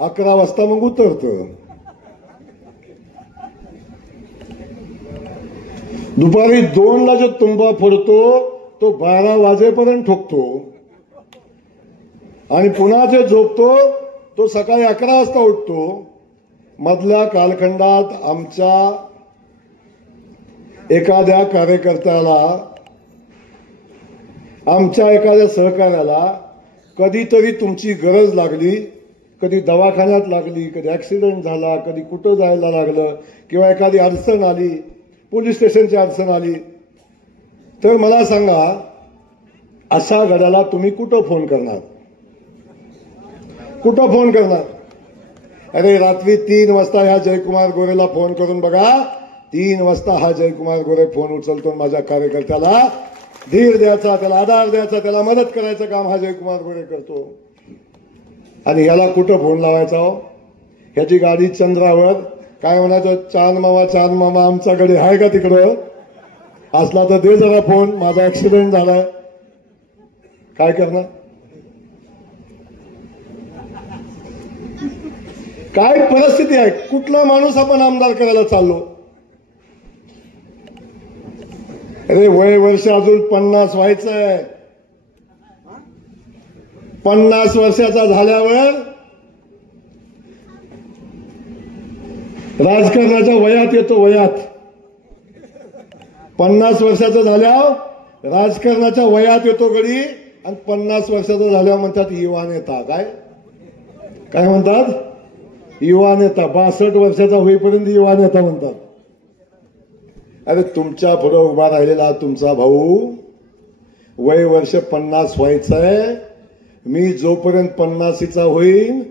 11 वाजता मग उतरतं. दुपारी 2ला जो तुंबा फोडतो तो 12 वाजेपर्यंत ठोकतो आणि पुन्हा जे झोपतो तो सकाळी 11 वाजता उठतो. मधल्या कालखंडात आमच्या एखाद्या कार्यकर्त्याला, आमच्या एखाद्या सहकार्याला कधीतरी तुमची गरज लागली, कधी दवाखान्यात लागली, कधी ऍक्सिडेंट झाला, कधी कुठं जायला लागलं किंवा एखादी अडचण आली, पोलीस स्टेशनची अडचण आली, तर मला सांगा अशा घड्याला तुम्ही कुठं फोन करणार, कुठं फोन करणार. अरे रात्री 3 वाजता ह्या जयकुमार गोरेला फोन करून बघा. 3 वाजता हा जयकुमार गोरे फोन उचलतो. माझ्या कार्यकर्त्याला धीर द्यायचा, त्याला आधार द्यायचा, त्याला मदत करायचं काम हा जयकुमार गोरे करतो. आणि याला कुठं फोन लावायचा हो. ह्याची गाडी चंद्रावर, काय म्हणायचं, चांद मामा आमच्याकडे आहे का तिकडं, असला तर दे जरा फोन, माझा ऍक्सिडेंट झालाय. काय करणार. काय परिस्थिती आहे. कुठला माणूस आपण आमदार करायला चाललो. अरे वय वर्ष अजून 50 व्हायचंय. 50 वर्षाचा झाल्यावर राजकारणाच्या वयात येतो. वयात 50 वर्षाचा झाल्यावर राजकारणाच्या वयात येतो गडी. आणि 50 वर्षाचा झाल्यावर म्हणतात युवा नेता. काय म्हणतात, युवा नेता. 62 वर्षाचा होईपर्यंत युवा नेता म्हणतात. अरे तुमच्या पुढे उभा राहिलेला तुमचा भाऊ वय वर्ष 50 व्हायचंय. मी जोपर्यंत 50चा होईन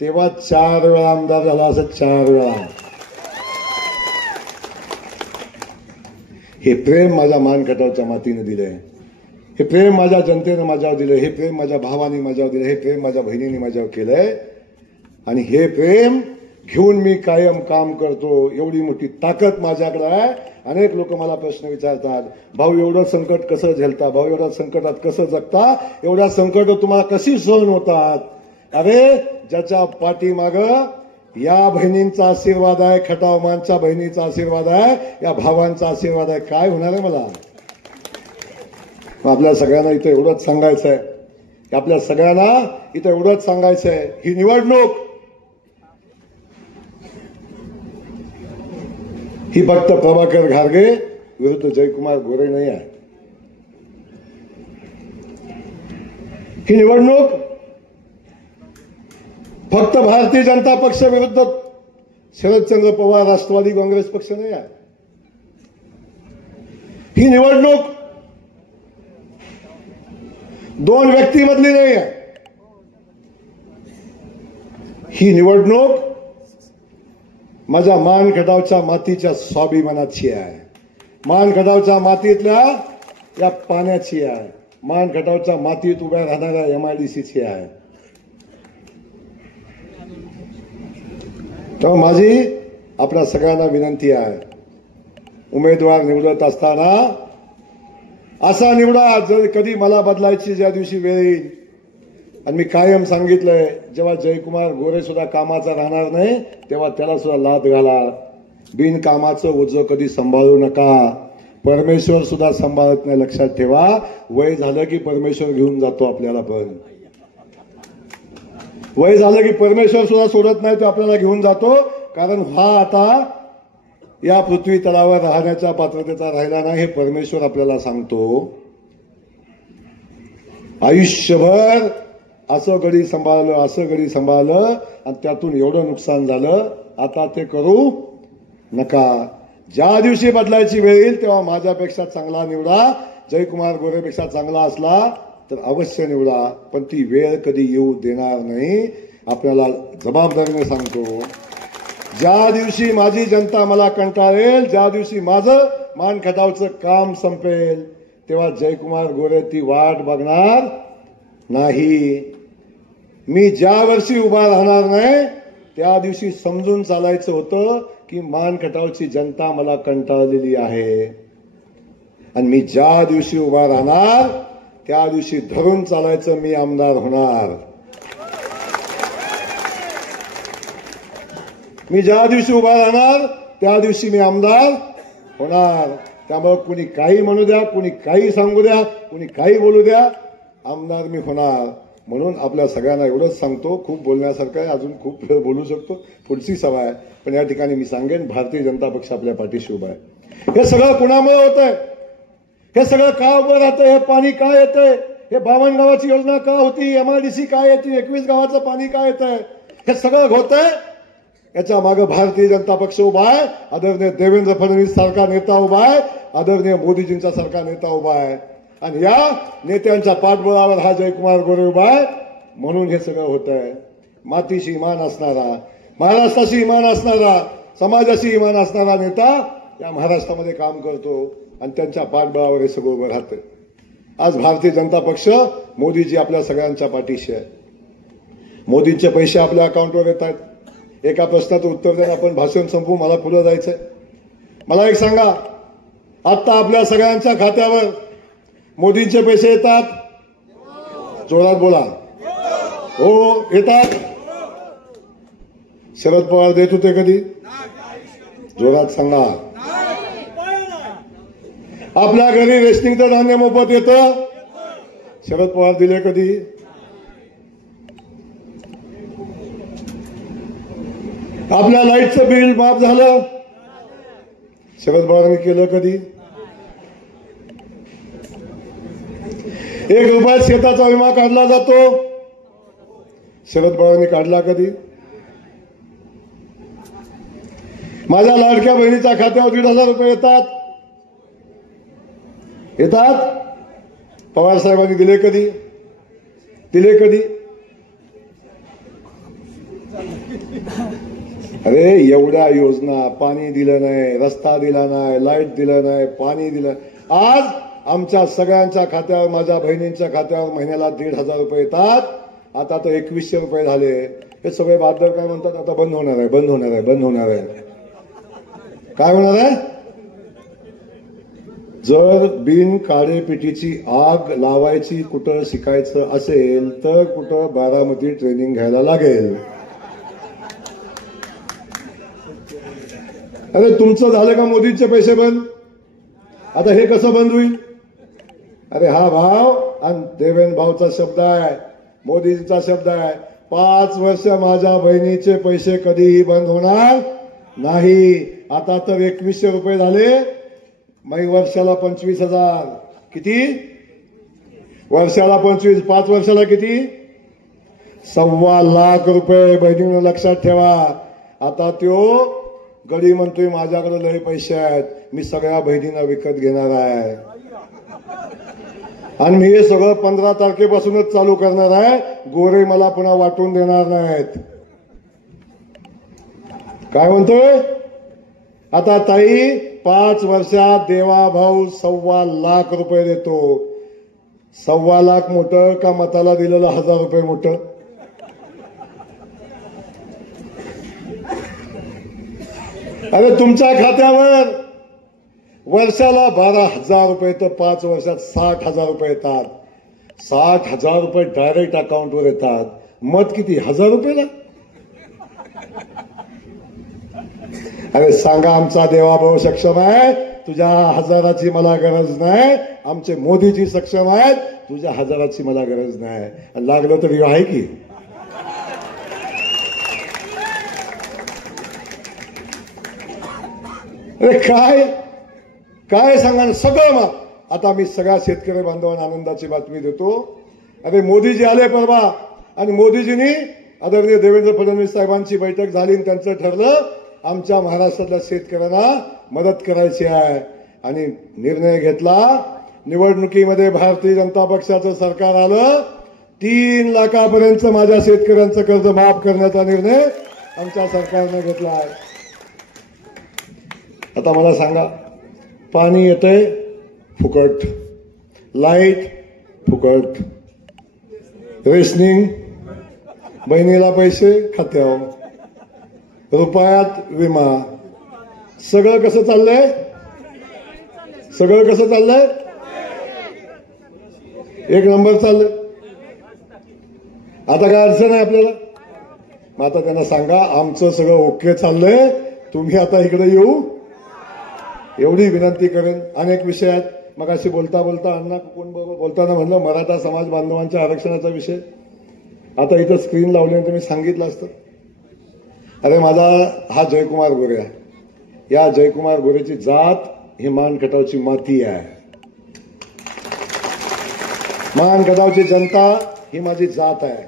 तेव्हा 4 वेळा आमदार झाला. असं 4 वेळा. हे प्रेम माझ्या मानखटावच्या मातीने दिलंय. हे प्रेम माझ्या जनतेनं माझ्यावर दिलंय. हे प्रेम माझ्या भावाने माझ्यावर दिलंय. हे प्रेम माझ्या बहिणीने माझ्यावर केलंय. आणि हे प्रेम घेऊन मी कायम काम करतो. एवढी मोठी ताकद माझ्याकडे आहे. अनेक लोक मला प्रश्न विचारतात, भाऊ एवढं संकट कसं झेलता, भाऊ एवढ्या संकटात कसं जगता, एवढ्या संकट तुम्हाला कशी सहन होतात. अरे ज्याच्या पाठीमागं या बहिणींचा आशीर्वाद आहे, खटावमानच्या बहिणीचा आशीर्वाद आहे, या भावांचा आशीर्वाद आहे, काय होणार आहे मला. आपल्या सगळ्यांना इथं एवढंच सांगायचं आहे, आपल्या सगळ्यांना इथं एवढंच सांगायचं आहे, ही निवडणूक ही फक्त प्रभाकर घारगे विरुद्ध जयकुमार गोरे नाही आहे. ही निवडणूक फक्त भारतीय जनता पक्ष विरुद्ध शरदचंद्र पवार राष्ट्रवादी काँग्रेस पक्ष नाही आहे. ही निवडणूक 2 व्यक्तीमधली नाही आहे. ही निवडणूक माझ्या मानखटावच्या मातीच्या स्वाभिमानाची आहे. मानखटावच्या मातीतल्या या पाण्याची आहे. मानखटावच्या मातीत उभ्या राहणाऱ्या MIDCची आहे. तर माझी आपल्या सगळ्यांना विनंती आहे, उमेदवार निवडत असताना असा निवडा जर कधी मला बदलायची ज्या दिवशी वेळ येईल. आणि मी कायम सांगितलंय, जेव्हा जयकुमार गोरे सुद्धा कामाचा राहणार नाही तेव्हा त्याला सुद्धा लाद घाला. बिनकामाचं ओझं कधी सांभाळू नका. परमेश्वर सुद्धा सांभाळत नाही, लक्षात ठेवा. वय झालं की परमेश्वर घेऊन जातो आपल्याला. पण वय झालं की परमेश्वर सुद्धा सोडत नाही, तो आपल्याला घेऊन जातो. कारण हा आता या पृथ्वी तलावर राहण्याच्या पात्रतेचा राहिला नाही, हे परमेश्वर आपल्याला सांगतो. आयुष्यभर असं गडी सांभाळलं आणि त्यातून एवढं नुकसान झालं. आता ते करू नका. ज्या दिवशी बदलायची वेळ येईल तेव्हा माझ्यापेक्षा चांगला निवडा. जयकुमार गोरेपेक्षा चांगला असला तर अवश्य निवडा, पण ती वेळ कधी येऊ देणार नाही. आपल्याला जबाबदारीने सांगतो, ज्या दिवशी माझी जनता मला कंटाळेल, ज्या दिवशी माझं मान खटावचं काम संपेल, तेव्हा जयकुमार गोरे ती वाट बघणार नाही. मी ज्या वर्षी उभा राहणार नाही त्या दिवशी समजून चालायचं होतं की मान खटावची जनता मला कंटाळलेली आहे. आणि मी ज्या दिवशी उभा राहणार त्या दिवशी धरून चालायचं, मी आमदार होणार. मी ज्या दिवशी उभा राहणार त्या दिवशी मी आमदार होणार. त्यामुळे कुणी काही म्हणू द्या, कुणी काही सांगू द्या, कुणी काही बोलू द्या, आमदार मी होणार. म्हणून आपल्या सगळ्यांना एवढंच सांगतो, खूप बोलण्यासारखं आहे, अजून खूप वेळ बोलू शकतो, पुढची सभा आहे, पण या ठिकाणी मी सांगेन भारतीय जनता पक्ष आपल्या पाठीशी उभा आहे. हे सगळं कुणामुळे होत आहे? हे सगळं का उभं राहतंय? हे पाणी का येतंय? हे 52 गावाची योजना का होती? MIDC काय येते? 21 गावाचं पाणी का येतंय? हे सगळं होतंय. याच्या मागे भारतीय जनता पक्ष उभा आहे. आदरणीय देवेंद्र फडणवीस सारखा नेता उभा आहे. आदरणीय मोदीजींचा सारखा नेता उभा आहे. आणि या नेत्यांच्या पाठबळावर हा जयकुमार गोरे उभा आहे. म्हणून हे सगळं होत आहे. मातीशी इमान असणारा, महाराष्ट्राशी इमान असणारा, समाजाशी इमान असणारा नेता या महाराष्ट्रामध्ये काम करतो आणि त्यांच्या पाठबळावर हे सगळं उभं राहतं. आज भारतीय जनता पक्ष, मोदीजी आपल्या सगळ्यांच्या पाठीशी आहे. मोदींचे पैसे आपल्या अकाउंटवर येत आहेत. एका प्रश्नाचं उत्तर देऊन आपण भाषण संपवू, मला पुढे जायचंय. मला एक सांगा, आता आपल्या सगळ्यांच्या खात्यावर मोदींचे पैसे येतात? जोरात बोला. हो, येतात. शरद पवार देत होते कधी? जोरात सांगा. आपल्या घरी रेशनिंगचं धान्य मोफत येतं? शरद पवार दिले कधी? आपल्या लाईटचं बिल माफ झालं? शरद पवारांनी केलं कधी? 1 रुपयात शेताचा विमा काढला जातो? शरद पवारांनी काढला कधी? माझ्या लाडक्या बहिणीच्या खात्यावर 1,500 रुपये येतात? पवार साहेबांनी दिले कधी? अरे एवढ्या योजना, पाणी दिलं नाही, रस्ता दिला नाही, लाईट दिलं नाही, पाणी दिलं. आज आमच्या सगळ्यांच्या खात्यावर, माझ्या बहिणींच्या खात्यावर महिन्याला 1,500 रुपये येतात. आता तर 2,100 रुपये झाले. हे सगळे बादर काय म्हणतात? आता बंद होणार आहे. काय होणार आहे? जर बिन काळेपिटीची आग लावायची कुठं शिकायचं असेल तर कुठं बारामती ट्रेनिंग घ्यायला लागेल. अरे तुमचं झालं का मोदींचे पैसे बंद? आता हे कसं बंद होईल? अरे हा भाव आणि देवेंद्र भाऊचा शब्द आहे, मोदींचा शब्द आहे, 5 वर्ष माझ्या बहिणीचे पैसे कधीही बंद होणार नाही. आता तर 2,100 रुपये झाले. मग वर्षाला 25,000. किती? वर्षाला 25. 5 वर्षाला किती? 1.25 लाख रुपये. बहिणीनं लक्षात ठेवा. आता तो गडी म्हणतोय माझ्याकडे लय पैसे आहेत, मी सगळ्या बहिणींना विकत घेणार आहे आणि मी हे सगळं 15 तारखेपासूनच चालू करणार आहे. गोरे मला पुन्हा वाटून देणार नाहीत. काय म्हणतोय? आता ताई 5 वर्षात देवा भाऊ 1.25 लाख रुपये देतो. 1.25 लाख मोठं का मताला दिलेलं 1,000 रुपये मोठं? अरे तुमच्या खात्यावर वर्षाला 12,000 रुपये तर 5 वर्षात 60,000 रुपये येतात. 60,000 रुपये डायरेक्ट अकाउंटवर येतात. मत किती? 1,000 रुपयाला? अरे सांगा, आमचा देवाभाऊ सक्षम आहे, तुझ्या 1,000ची मला गरज नाही. आमचे मोदीजी सक्षम आहेत, तुझ्या 1,000ची मला गरज नाही. लागलं तरी आहे की? अरे काय सांगा ना, सगळं मग. आता मी सगळ्या शेतकरी बांधवांना आनंदाची बातमी देतो. अरे मोदीजी आले परवा आणि मोदीजींनी आदरणीय देवेंद्र फडणवीस साहेबांची बैठक झाली आणि त्यांचं ठरलं आमच्या महाराष्ट्रातल्या शेतकऱ्यांना मदत करायची आहे आणि निर्णय घेतला. निवडणुकीमध्ये भारतीय जनता पक्षाचं सरकार आलं. 3 लाखापर्यंत माझ्या शेतकऱ्यांचं कर्ज माफ करण्याचा निर्णय आमच्या सरकारने घेतला आहे. आता मला सांगा, पाणी येतंय फुकट, लाईट फुकट, रेशनिंग, बहिणीला पैसे खात्यावर, रुपयात विमा, सगळं कसं चाललंय? सगळं कसं चाललंय? एक नंबर चाललंय. आता काय अडचण आहे आपल्याला? मग आता त्यांना सांगा आमचं सगळं ओके चाललंय, तुम्ही आता इकडे येऊ, एवढी विनंती करेन. अनेक विषय आहेत. मग अशी बोलता बोलता अण्णा कोण बोलताना म्हणलं मराठा समाज बांधवांच्या आरक्षणाचा विषय. आता इथं स्क्रीन लावल्यानंतर मी सांगितलं असतं. अरे माझा हा जयकुमार गोरे आहे. या जयकुमार गोरेची जात ही मानखटावची माती आहे. मानखटावची जनता ही माझी जात आहे.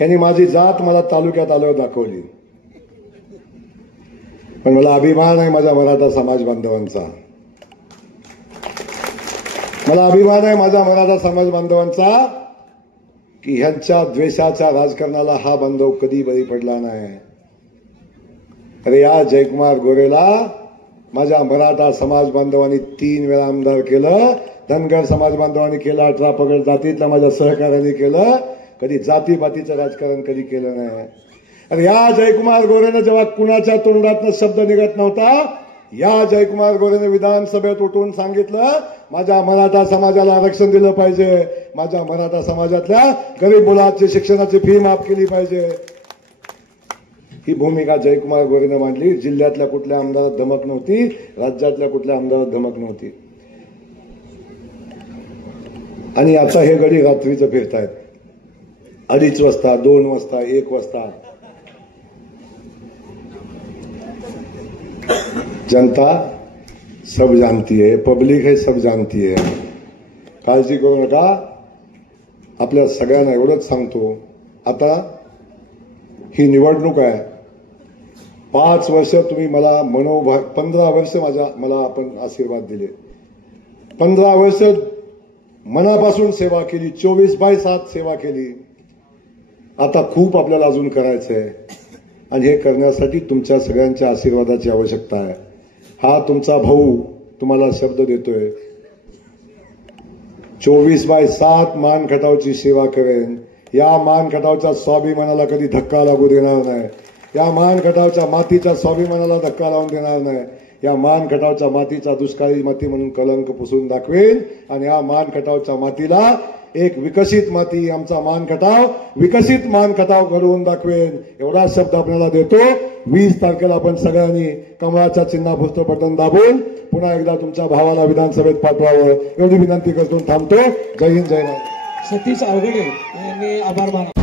यांनी माझी जात मला तालुक्यात आल्यावर दाखवली. पण मला अभिमान आहे माझ्या मराठा समाज बांधवांचा. मला अभिमान आहे माझ्या मराठा समाज बांधवांचा की ह्यांच्या द्वेषाच्या राजकारणाला हा बांधव कधी बळी पडला नाही. अरे या जयकुमार गोरेला माझ्या मराठा समाज बांधवांनी 3 वेळा आमदार केलं. धनगर समाज बांधवांनी केलं. 18 पगड जातीतल्या माझ्या सहकार्याने केलं. कधी जातीपातीचं राजकारण कधी केलं नाही. अरे या जयकुमार गोरेनं जेव्हा कुणाच्या तोंडातनं शब्द निघत नव्हता, या जयकुमार गोरेने विधानसभेत उठून सांगितलं माझ्या मराठा समाजाला आरक्षण दिलं पाहिजे, माझ्या मराठा समाजातल्या गरीब मुलांची शिक्षणाची फी माफ केली पाहिजे. ही भूमिका जयकुमार गोरेने मांडली. जिल्ह्यातल्या कुठल्या आमदारात धमक नव्हती, राज्यातल्या कुठल्या आमदारात धमक नव्हती. आणि आता हे गडी रात्रीचं फिरतायत. 2:30 वाजता, 2 वाजता, 1 वाजता. जनता सब जानती है, पब्लिक है सब जानती है. काळजी करू नका. आपल्या सगळ्यांना एवढंच सांगतो, आता ही निवडणूक आहे. 5 वर्ष तुम्ही मला 15 वर्ष मला आपण आशीर्वाद दिले. 15 वर्ष मनापासून सेवा केली. 24/7 सेवा केली. आता खूप आपल्याला अजून करायचंय आणि हे करण्यासाठी तुमच्या सगळ्यांच्या आशीर्वादाची आवश्यकता आहे. हा तुमचा भाऊ तुम्हाला शब्द देतोय, 24/7 मानखटावची सेवा करेन. या मानखटावच्या स्वाभिमानाला कधी धक्का लागू देणार नाही. या मानखटावच्या मातीच्या स्वाभिमानाला धक्का लावून देणार नाही. या मानखटावच्या मातीचा दुष्काळी माती म्हणून कलंक पुसून दाखवेन आणि या मानखटावच्या मातीला एक विकसित माती, आमचा मानखटाव विकसित मानखटाव घडवून दाखवेन. एवढा शब्द आपल्याला देतो. 20 तारखेला आपण सगळ्यांनी कमळाच्या चिन्हापुरतं बटन दाबून पुन्हा एकदा तुमच्या भावाला विधानसभेत पाठवावं एवढी विनंती करतो. थांबतो. जय हिंद, जय महाराष्ट्र. सतीश आवगडे यांनी आभार मानले.